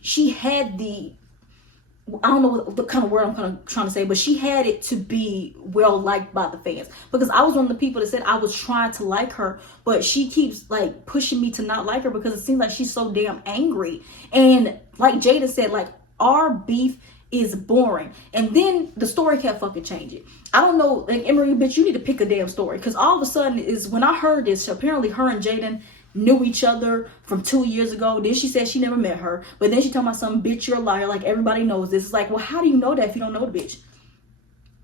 I don't know what kind of word I'm kind of trying to say, but she had it to be well liked by the fans. Because I was one of the people that said I was trying to like her, but she keeps like pushing me to not like her because it seems like she's so damn angry. And like Jada said, like, our beef is boring. And then the story kept fucking changing. I don't know, like, Emery, bitch, you need to pick a damn story. Because all of a sudden is when I heard this, apparently her and Jaden knew each other from 2 years ago. Then she said she never met her. But then she talking about some bitch, you're a liar. Like, everybody knows this. It's like, well, how do you know that if you don't know the bitch?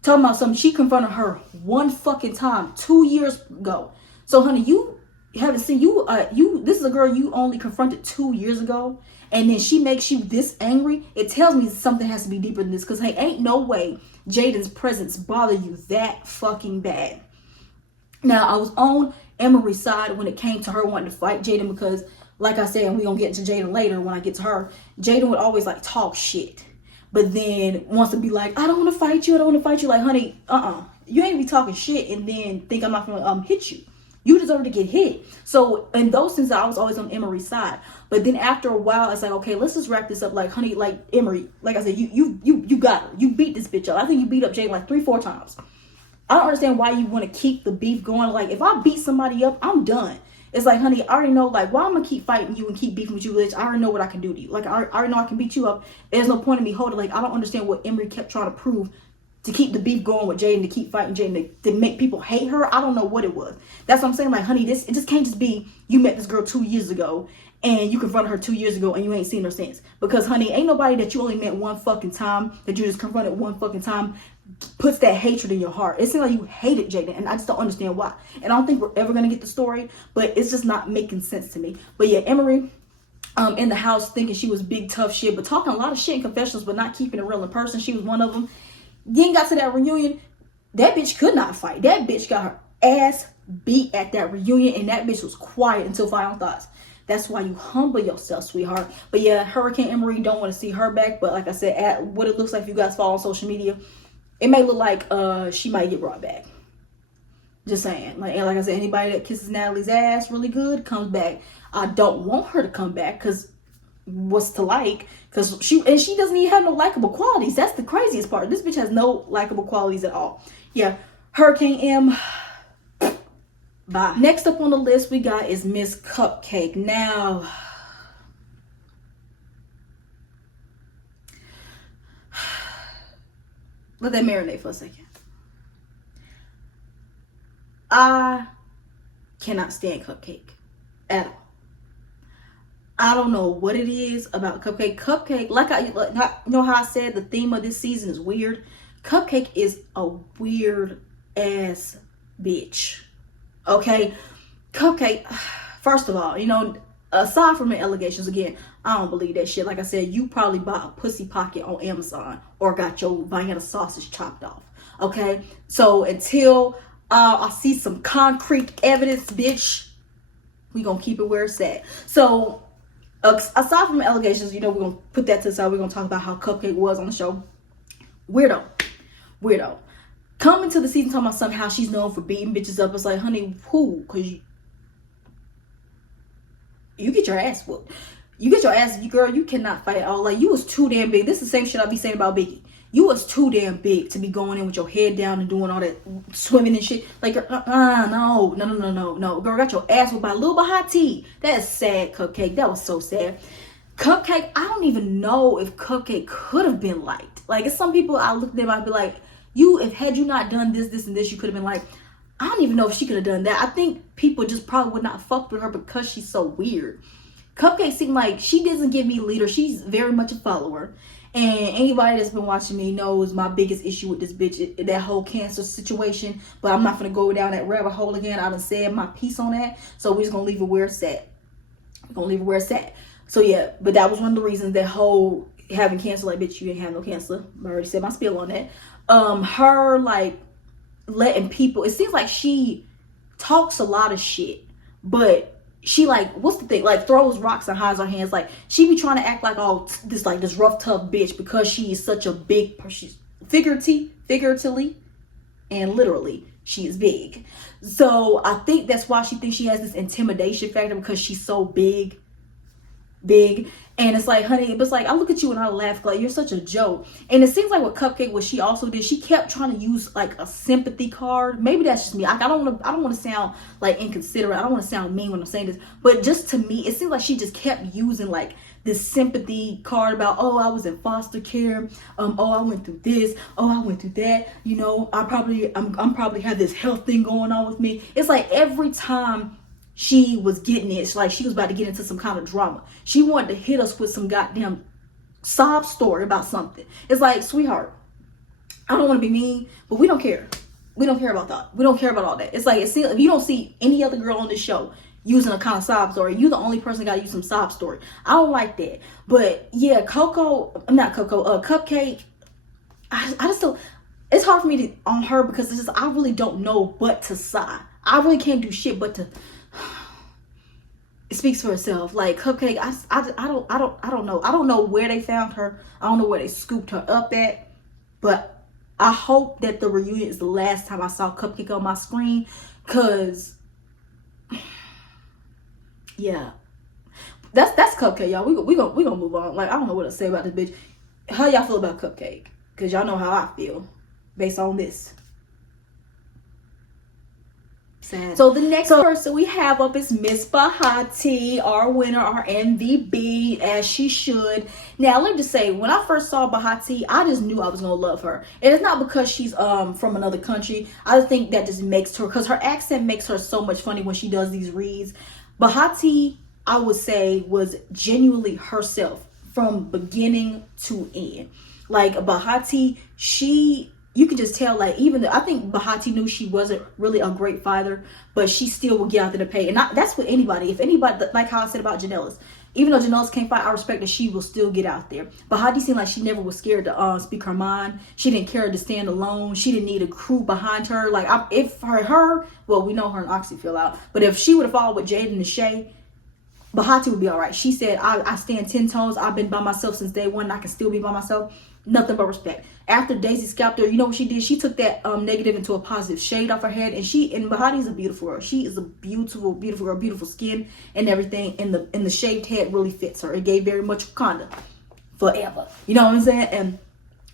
Talking about something, she confronted her one fucking time 2 years ago. So, honey, you haven't seen, this is a girl you only confronted 2 years ago. And then she makes you this angry. It tells me something has to be deeper than this. Because, hey, ain't no way Jaden's presence bother you that fucking bad. Now, I was on Emery's side when it came to her wanting to fight Jaden because, like I said, and we're going to get into Jaden later when I get to her, Jaden would always, like, talk shit. But then wants to be like, I don't want to fight you. I don't want to fight you. Like, honey, you ain't be talking shit and then think I'm not going to hit you. You deserve to get hit. So in those senses, I was always on Emery's side. But then after a while, it's like, okay, let's just wrap this up. Like, honey, like, Emery, like I said, you got her. You beat this bitch up. I think you beat up Jaden like 3-4 times. I don't understand why you want to keep the beef going. Like, if I beat somebody up, I'm done. It's like, honey, I already know, like, why I'm going to keep fighting you and keep beefing with you, bitch? I already know what I can do to you. Like, I already know I can beat you up. There's no point in me holding. Like, I don't understand what Emery kept trying to prove to keep the beef going with Jaden, to keep fighting Jaden, to make people hate her. I don't know what it was. That's what I'm saying. Like, honey, it just can't just be you met this girl 2 years ago and you confronted her 2 years ago and you ain't seen her since. Because, honey, ain't nobody that you only met one fucking time, that you just confronted one fucking time, puts that hatred in your heart. It seems like you hated Jaden, and I just don't understand why. And I don't think we're ever going to get the story, but it's just not making sense to me. But yeah, Emery, in the house thinking she was big tough shit, but talking a lot of shit in confessionals, but not keeping it real in person. She was one of them. Then got to that reunion. That bitch could not fight. That bitch got her ass beat at that reunion, and that bitch was quiet until final thoughts. That's why you humble yourself, sweetheart. But yeah, Hurricane Emery, don't want to see her back. But like I said, at what it looks like, if you guys follow on social media, it may look like she might get brought back. Just saying. And like I said, anybody that kisses Natalie's ass really good comes back. I don't want her to come back, because what's to like? Because she doesn't even have no likable qualities. That's the craziest part. This bitch has no likable qualities at all. Yeah, Hurricane M. Bye. Next up on the list we got is Miss Cupcake. Now, let that marinate for a second. I cannot stand Cupcake at all. I don't know what it is about Cupcake. Cupcake, you know how I said the theme of this season is weird? Cupcake is a weird ass bitch. Okay? Cupcake, first of all, you know, aside from the allegations, again, I don't believe that shit. Like I said, you probably bought a pussy pocket on Amazon or got your Vienna sausage chopped off. Okay? So until I see some concrete evidence, bitch, we gonna keep it where it's at. So aside from the allegations, you know, we're gonna put that to the side. We're gonna talk about how Cupcake was on the show. Weirdo. Coming to the season talking about somehow she's known for beating bitches up. It's like, honey, who? Because you get your ass whooped. You get your ass, girl, you cannot fight at all. Like, you was too damn big. This is the same shit I be saying about Biggie. You was too damn big to be going in with your head down and doing all that swimming and shit. Like, no. Girl, got your ass whooped by little Bahati. That is sad, Cupcake. That was so sad. Cupcake, I don't even know if Cupcake could have been liked. Like, it's some people I look at them, I'd be like, had you not done this, and this, you could have been like, I don't even know if she could have done that. I think people just probably would not fuck with her because she's so weird. Cupcake seemed like she doesn't give me leader. She's very much a follower. And anybody that's been watching me knows my biggest issue with this bitch, that whole cancer situation. But I'm not going to go down that rabbit hole again. I done said my piece on that. So we're just going to leave it where it's at. So yeah, but that was one of the reasons, that whole having cancer, like, bitch, you ain't have no cancer. I already said my spiel on that. Her, like, letting people, it seems like she talks a lot of shit, but she, like, what's the thing, like, throws rocks and hides her hands. Like, she be trying to act like all this, like, this rough tough bitch because she is such a big person. Figuratively and literally, she is big. So I think that's why she thinks she has this intimidation factor, because she's so big. And it's like, honey, but it's like, I look at you and I laugh, like, you're such a joke. And it seems like with Cupcake, what she also did, she kept trying to use, like, a sympathy card. Maybe that's just me. I don't want to sound, like, inconsiderate. I don't want to sound mean when I'm saying this. But just to me, it seems like she just kept using, like, this sympathy card about, oh, I was in foster care. Oh, I went through this. Oh, I went through that. You know, I'm probably have this health thing going on with me. It's like every time she was getting it, it's like she was about to get into some kind of drama. She wanted to hit us with some goddamn sob story about something. It's like, sweetheart, I don't want to be mean, but we don't care. We don't care about that. We don't care about all that. It's like, if you don't see any other girl on this show using a kind of sob story, you the only person got to use some sob story. I don't like that. But yeah, Cupcake, I just don't, it's hard for me to on her, because it's just, I really don't know what to sigh. I really can't do shit but to, it speaks for itself. Like, Cupcake, I don't know. I don't know where they found her. I don't know where they scooped her up at. But I hope that the reunion is the last time I saw Cupcake on my screen. Cause yeah, that's Cupcake, y'all. We gonna move on. Like, I don't know what to say about this bitch. How y'all feel about Cupcake? Cause y'all know how I feel based on this. Sad. So the next person we have up is Miss Bahati, our winner, our MVP, as she should. Now, let me just say, when I first saw Bahati, I just knew I was gonna love her. And it's not because she's from another country. I just think that just makes her, because her accent makes her so much funny when she does these reads. Bahati, I would say, was genuinely herself from beginning to end. Like, Bahati, you can just tell, like, even I think Bahati knew she wasn't really a great fighter, but she still would get out there to pay. And that's with anybody. If anybody, like how I said about Janell, even though Janell can't fight, I respect that she will still get out there. Bahati seemed like she never was scared to speak her mind. She didn't care to stand alone. She didn't need a crew behind her. Like, if her, well, we know her and Oxy fell out, but if she would have followed with Jaden and Shay, Bahati would be all right. She said, I stand 10 toes. I've been by myself since day one. I can still be by myself. Nothing but respect. After Daisy scalped her, you know what she did? She took that negative into a positive shade off her head. And Bahati's a beautiful girl. She is a beautiful, beautiful girl. Beautiful skin and everything. And the shaved head really fits her. It gave very much Wakanda forever. You know what I'm saying? And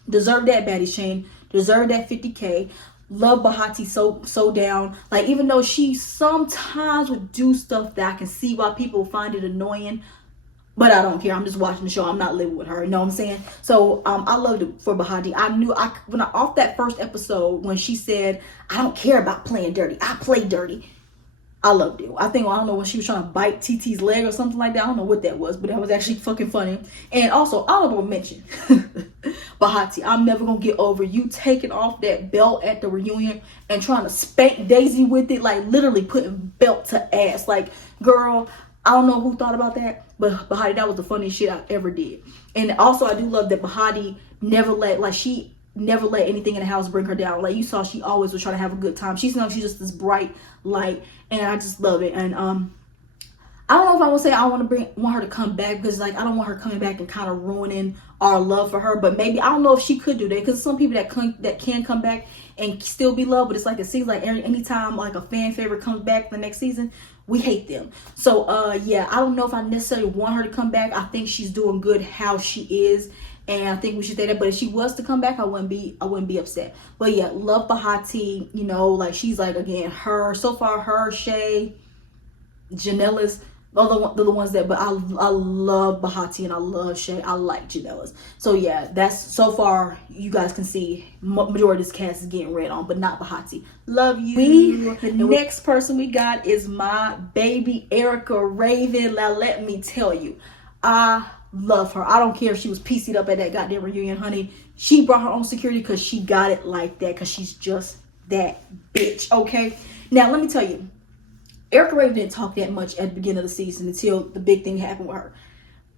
deserve that baddie chain. Deserve that 50K. Love Bahati so down. Like, even though she sometimes would do stuff that I can see why people find it annoying, but I don't care. I'm just watching the show. I'm not living with her. You know what I'm saying? So I loved it for Bahati. I knew when off that first episode when she said, I don't care about playing dirty. I play dirty. I loved it. I don't know when she was trying to bite TT's leg or something like that. I don't know what that was, but that was actually fucking funny. And also, honorable mention, Bahati, I'm never going to get over you taking off that belt at the reunion and trying to spank Daisy with it, like literally putting belt to ass. Like, girl, I don't know who thought about that, but Bahati, that was the funniest shit I ever did. And also, I do love that Bahati never let anything in the house bring her down. Like, you saw, she always was trying to have a good time. She's just this bright light, and I just love it. And I don't know if I would say I want her to come back, because like I don't want her coming back and kind of ruining our love for her. But maybe, I don't know if she could do that, because some people that can come back and still be loved, but it's like, it seems like anytime like a fan favorite comes back the next season, we hate them. So yeah, I don't know if I necessarily want her to come back. I think she's doing good how she is, and I think we should say that. But if she was to come back, I wouldn't be upset. But yeah, love Bahati. You know, like, she's like, again, so far her, Shay, Janell is the ones that, but I love Bahati and I love Shay. I like Janell. So yeah, that's, so far you guys can see majority of this cast is getting red on, but not Bahati. Love you. The next person we got is my baby Erica Raven. Now let me tell you, I love her. I don't care if she was PC'd up at that goddamn reunion, honey. She brought her own security because she got it like that, because she's just that bitch. Okay, now let me tell you, Erica Raven didn't talk that much at the beginning of the season until the big thing happened with her.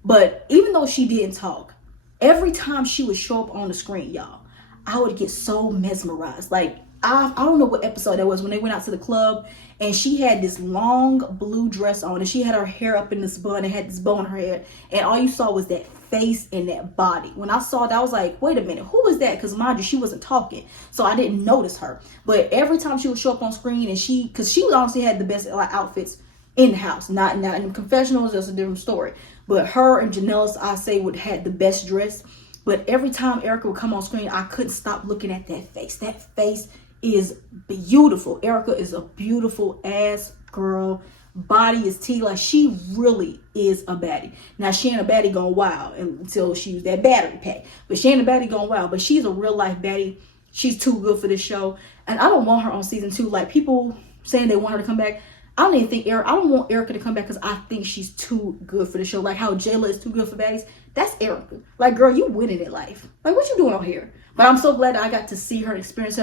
But even though she didn't talk, every time she would show up on the screen, y'all, I would get so mesmerized. Like, I don't know what episode that was, when they went out to the club and she had this long blue dress on and she had her hair up in this bun and had this bow in her hair, and all you saw was that face and that body. When I saw that, I was like, wait a minute, who was that? Because mind you, she wasn't talking, so I didn't notice her. But every time she would show up on screen, and because she honestly had the best outfits in the house, not in the confessionals, that's a different story. But her and Janell, I say, would had the best dress. But every time Erica would come on screen, I couldn't stop looking at that face. That face is beautiful. Erica is a beautiful ass girl. Body is tea. Like, she really is a baddie. Now, she ain't a baddie gone wild until she used that battery pack. But she ain't a baddie gone wild. But she's a real life baddie. She's too good for this show. And I don't want her on season 2. Like, people saying they want her to come back, I don't want Erica to come back because I think she's too good for the show. Like how Jayla is too good for baddies. That's Erica. Like, girl, you winning at life. Like, what you doing on here? But I'm so glad that I got to see her and experience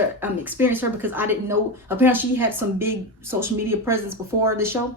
her because I didn't know. Apparently, she had some big social media presence before the show.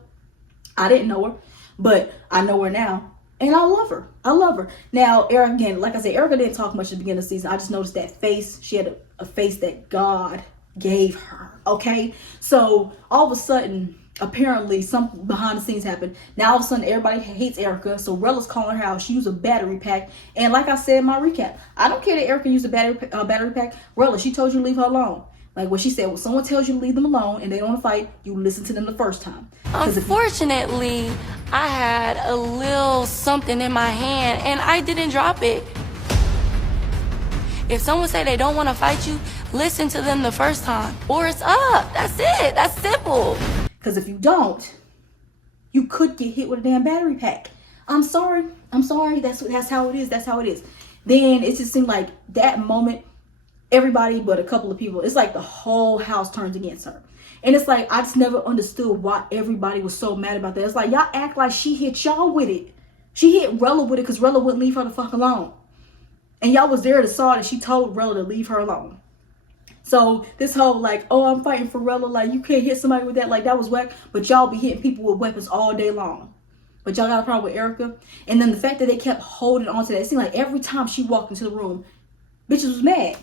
I didn't know her, but I know her now. And I love her. I love her. Now, Erica, again, like I said, Erica didn't talk much at the beginning of the season. I just noticed that face. She had a face that God gave her. Okay? So, all of a sudden, apparently, some behind the scenes happened. Now, all of a sudden, everybody hates Erica. So, Rela's calling her out. She used a battery pack. And like I said in my recap, I don't care that Erica used a battery pack. Rela, she told you to leave her alone. Like what she said, when someone tells you to leave them alone and they don't want to fight, you listen to them the first time. Unfortunately, I had a little something in my hand and I didn't drop it. If someone say they don't want to fight you, listen to them the first time. Or it's up. That's it. That's simple. Because if you don't, you could get hit with a damn battery pack. I'm sorry. That's how it is. That's how it is. Then it just seemed like that moment, everybody but a couple of people, it's like the whole house turns against her. And it's like, I just never understood why everybody was so mad about that. It's like, y'all act like she hit y'all with it. She hit Rela with it because Rela wouldn't leave her the fuck alone. And y'all was there to saw that she told Rela to leave her alone. So this whole like, oh, I'm fighting for Rela, like you can't hit somebody with that, like that was whack. But y'all be hitting people with weapons all day long. but y'all got a problem with Erica. And then the fact that they kept holding on to that, it seemed like every time she walked into the room, bitches was mad.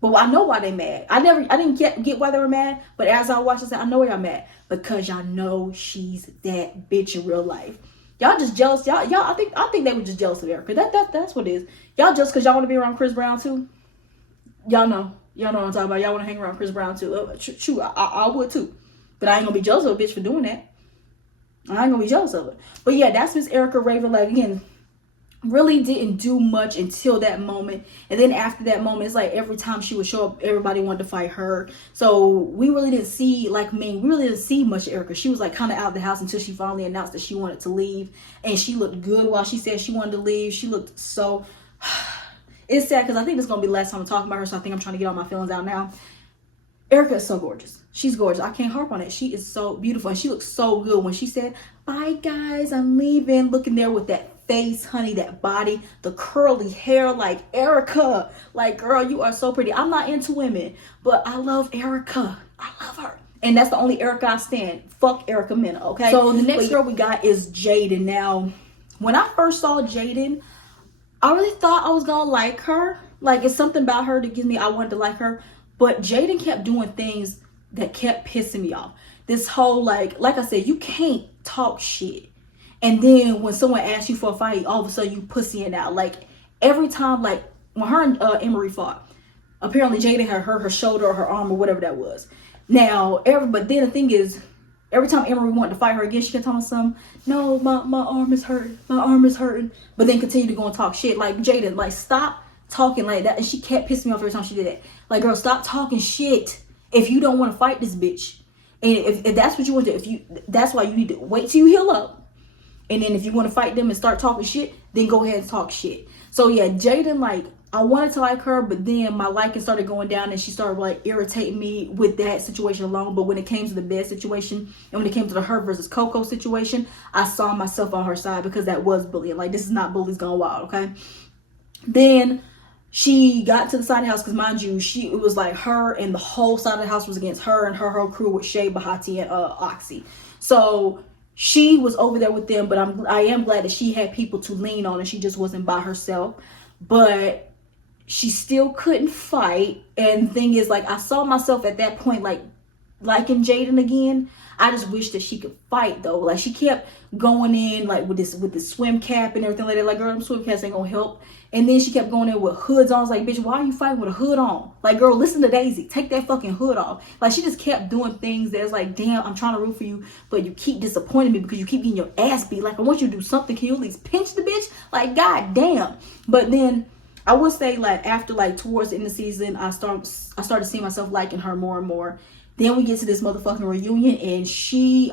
But I know why they mad. I didn't get why they were mad. But as I watched, I said, I know why y'all mad, because y'all know she's that bitch in real life. Y'all just jealous. Y'all. I think they were just jealous of Erica. That's what it is. Y'all just because y'all want to be around Chris Brown too. Y'all know what I'm talking about. Y'all want to hang around Chris Brown too. Shoot, I would too. But I ain't gonna be jealous of a bitch for doing that. I ain't gonna be jealous of it. But yeah, that's Miss Erica Raven. Like, again, really didn't do much until that moment. And then after that moment, it's like every time she would show up, everybody wanted to fight her. So we really didn't see, like Ming, we really didn't see much of Erica. She was like kind of out of the house until she finally announced that she wanted to leave. And she looked good while she said she wanted to leave. She looked so... It's sad because I think this is going to be the last time I'm talking about her, so I think I'm trying to get all my feelings out now. Erica is so gorgeous. She's gorgeous. I can't harp on it. She is so beautiful, and she looks so good when she said, bye guys, I'm leaving. Looking there with that face, honey, that body, the curly hair, like Erica. Like, girl, you are so pretty. I'm not into women, but I love Erica. I love her. And that's the only Erica I stand. Fuck Erica Mena, okay? So the next girl we got is Jaden. Now, when I first saw Jaden, I really thought I was gonna like her. Like, it's something about her that gives me I wanted to like her. But Jaden kept doing things that kept pissing me off. This whole, like I said, you can't talk shit. And then when someone asks you for a fight, all of a sudden you pussying out. Like, every time, like, when her and Emery fought, apparently Jaden had hurt her shoulder or her arm or whatever that was. Now, but then the thing is, every time Emery wanted to fight her again, she kept telling some, no, my arm is hurting. My arm is hurting. But then continue to go and talk shit. Like, Jaden, like, stop talking like that. And she kept pissing me off every time she did that. Like, girl, stop talking shit if you don't want to fight this bitch. And if that's what you want to, that's why you need to wait till you heal up. And then if you want to fight them and start talking shit, then go ahead and talk shit. So yeah, Jaden, like, I wanted to like her, but then my liking started going down and she started like irritating me with that situation alone. But when it came to the bed situation and when it came to the her versus Coco situation, I saw myself on her side because that was bullying. Like, this is not bullies gone wild, okay? Then she got to the side of the house because, mind you, it was like her and the whole side of the house was against her and her whole crew with Shay, Bahati, and Oxy. So she was over there with them, but I am glad that she had people to lean on and she just wasn't by herself. But she still couldn't fight. And the thing is, like, I saw myself at that point, like, liking Jaden again. I just wish that she could fight, though. Like, she kept going in, like, with this swim cap and everything like that. Like, girl, them swim caps ain't gonna help. And then she kept going in with hoods on. I was like, bitch, why are you fighting with a hood on? Like, girl, listen to Daisy. Take that fucking hood off. Like, she just kept doing things that's like, damn, I'm trying to root for you, but you keep disappointing me because you keep getting your ass beat. Like, I want you to do something. Can you at least pinch the bitch? Like, god damn. But then I would say, like, after, like, towards the end of the season, I started seeing myself liking her more and more. Then we get to this motherfucking reunion, and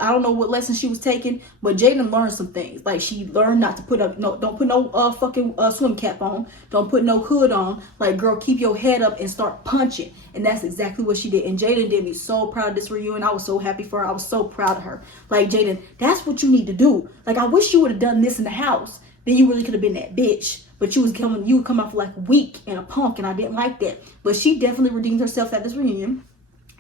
I don't know what lesson she was taking, but Jaden learned some things. Like, she learned not to don't put no fucking swim cap on. Don't put no hood on. Like, girl, keep your head up and start punching. And that's exactly what she did. And Jaden did me so proud of this reunion. I was so happy for her. I was so proud of her. Like, Jaden, that's what you need to do. Like, I wish you would have done this in the house. Then you really could have been that bitch. But you would come off like weak and a punk, and I didn't like that. But she definitely redeemed herself at this reunion.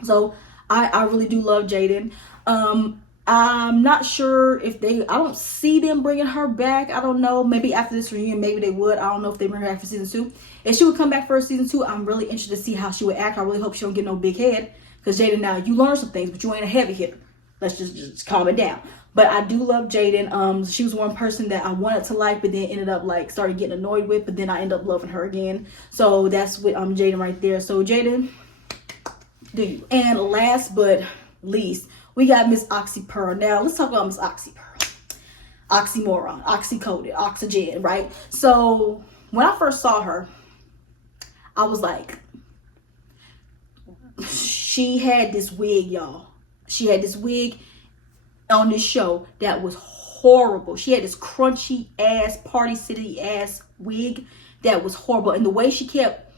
So I really do love Jaden. I'm not sure if I don't see them bringing her back. I don't know. Maybe after this reunion, maybe they would. I don't know if they bring her back for season 2. If she would come back for season 2, I'm really interested to see how she would act. I really hope she don't get no big head. Because Jaden, now you learn some things, but you ain't a heavy hitter. Let's just calm it down. But I do love Jaden. She was one person that I wanted to like, but then ended up like started getting annoyed with. But then I ended up loving her again. So that's with Jaden right there. So Jaden, do you? And last but least, we got Miss Oxy Pearl. Now let's talk about Miss Oxy Pearl. Oxymoron, oxycoded, oxygen, right? So when I first saw her, I was like, she had this wig, y'all. She had this wig on this show that was horrible. She had this crunchy ass, Party City ass wig that was horrible. And the way she kept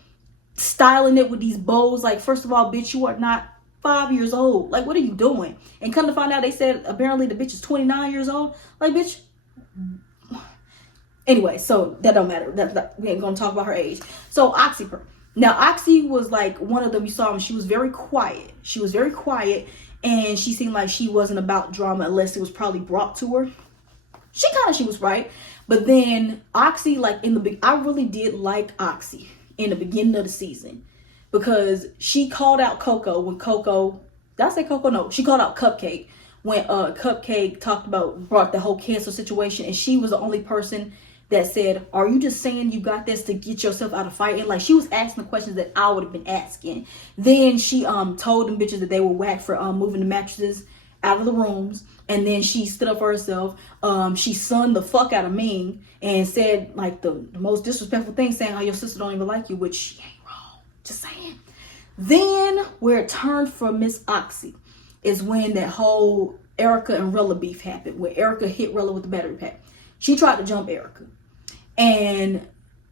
styling it with these bows, like, first of all, bitch, you are not 5 years old. Like, what are you doing? And come to find out, they said apparently the bitch is 29 years old. Like, bitch. Anyway, so that don't matter. We ain't gonna talk about her age. So Oxy Pearl. Now, Oxy was like one of them. You saw him. She was very quiet. She was very quiet. And she seemed like she wasn't about drama unless it was probably brought to her. She was right. But then Oxy, like I really did like Oxy in the beginning of the season, because she called out Coco when Coco, did I say Coco? No, she called out Cupcake when Cupcake brought the whole cancel situation, and she was the only person that said, are you just saying you got this to get yourself out of fighting? Like, she was asking the questions that I would have been asking. Then she told them bitches that they were whack for moving the mattresses out of the rooms. And then she stood up for herself. She sunned the fuck out of Ming and said like the most disrespectful thing, saying how your sister don't even like you, which she ain't wrong. Just saying. Then where it turned for Miss Oxy is when that whole Erica and Rela beef happened, where Erica hit Rela with the battery pack. She tried to jump Erica, and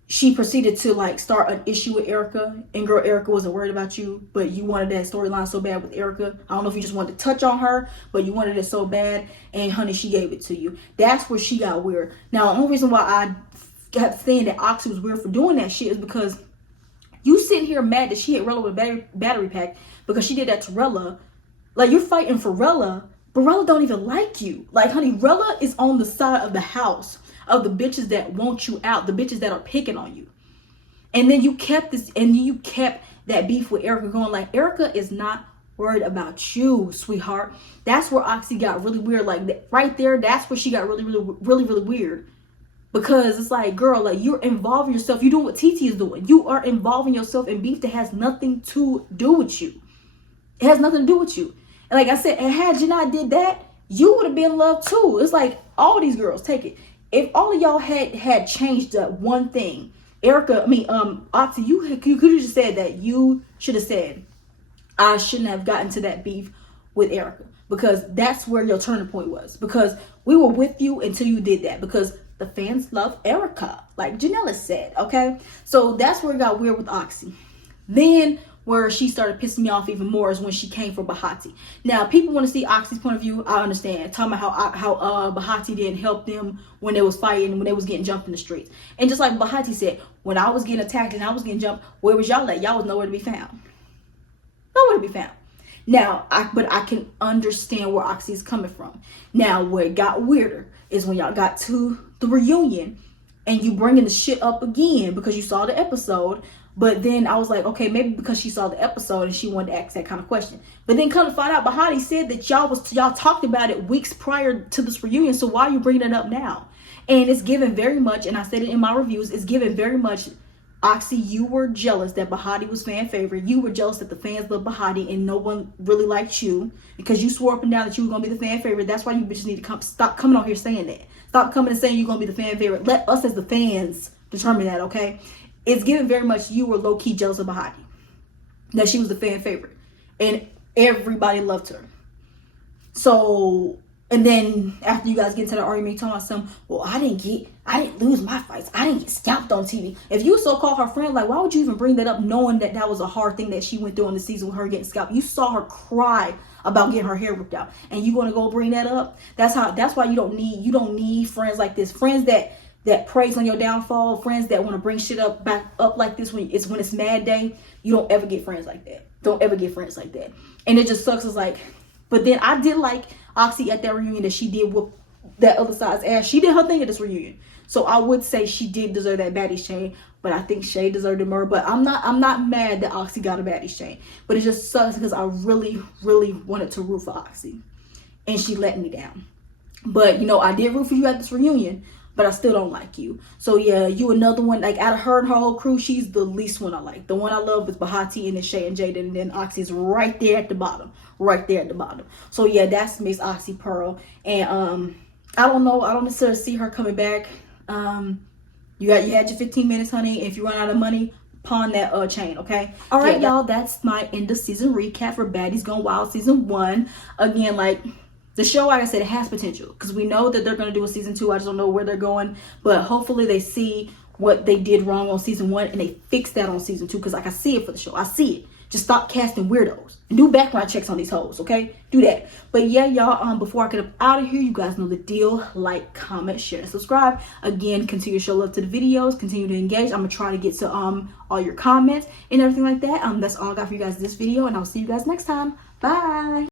she proceeded to like start an issue with Erica. And girl, Erica wasn't worried about you, but you wanted that storyline so bad with Erica. I don't know if you just wanted to touch on her, but you wanted it so bad, and honey, she gave it to you. That's where she got weird. Now, the only reason why I kept saying that Oxy was weird for doing that shit is because you sitting here mad that she hit Rela with a battery pack because she did that to Rela. Like, you're fighting for Rela, but Rela don't even like you. Like, honey, Rela is on the side of the house of the bitches that want you out, the bitches that are picking on you. And then you kept that beef with Erica going. Like, Erica is not worried about you, sweetheart. That's where Oxy got really weird. Like, right there, that's where she got really weird. Because it's like, girl, like, you're involving yourself. You're doing what TT is doing. You are involving yourself in beef that has nothing to do with you. It has nothing to do with you. And like I said, and had Janell did that, you would have been loved too. It's like, all these girls, take it. If all of y'all had changed that one thing, Oxy, you could have just said that. You should have said, I shouldn't have gotten to that beef with Erica, because that's where your turning point was. Because we were with you until you did that, because the fans love Erica, like Janell said, okay? So that's where it got weird with Oxy. Then where she started pissing me off even more is when she came for Bahati. Now, people want to see Oxy's point of view. I understand. Talking about how Bahati didn't help them when they was fighting, when they was getting jumped in the streets. And just like Bahati said, when I was getting attacked and I was getting jumped, where was y'all at? Y'all was nowhere to be found. Nowhere to be found. Now, but I can understand where Oxy is coming from. Now, where it got weirder is when y'all got to the reunion and you bringing the shit up again because you saw the episode. But then I was like, okay, maybe because she saw the episode and she wanted to ask that kind of question. But then come to find out, Bahati said that y'all talked about it weeks prior to this reunion. So why are you bringing it up now? And it's given very much, and I said it in my reviews, it's given very much, Oxy, you were jealous that Bahati was fan favorite. You were jealous that the fans loved Bahati and no one really liked you, because you swore up and down that you were going to be the fan favorite. That's why you bitches need to stop coming on here saying that. Stop coming and saying you're going to be the fan favorite. Let us as the fans determine that, okay? It's given very much you were low-key jealous of Bahati, that she was the fan favorite, and everybody loved her. So, and then after you guys get into the argument, you talking about something, well, I didn't lose my fights. I didn't get scalped on TV. If you so-called her friend, like, why would you even bring that up, knowing that that was a hard thing that she went through on the season with her getting scalped? You saw her cry about getting her hair ripped out, and you going to go bring that up? That's why you don't need friends like this. Friends that praise on your downfall, friends that want to bring shit back up like this when it's mad day. You don't ever get friends like that. Don't ever get friends like that. And it just sucks. It's like, but then I did like Oxy at that reunion, that she did whoop that other side's ass. She did her thing at this reunion. So I would say she did deserve that Baddies chain, but I think Shay deserved it more. But I'm not mad that Oxy got a Baddies chain. But it just sucks because I really wanted to root for Oxy, and she let me down. But I did root for you at this reunion, but I still don't like you. So yeah, you another one. Like, out of her and her whole crew, she's the least one I like. The one I love is Bahati, and then Shay and Jaden, and then Oxy's right there at the bottom. Right there at the bottom. So yeah, that's Miss Oxy Pearl. And I don't know. I don't necessarily see her coming back. You had your 15 minutes, honey. If you run out of money, pawn that chain, okay? All right, y'all. That's my end of season recap for Baddies Gone Wild season 1. Again, like, the show, like I said, it has potential, because we know that they're going to do a season 2. I just don't know where they're going, but hopefully they see what they did wrong on season 1 and they fix that on season 2, because like, I see it for the show. I see it. Just stop casting weirdos and do background checks on these hoes, okay? Do that. But yeah, y'all, before I get up out of here, you guys know the deal. Like, comment, share, and subscribe. Again, continue to show love to the videos. Continue to engage. I'm going to try to get to all your comments and everything like that. That's all I got for you guys in this video, and I'll see you guys next time. Bye.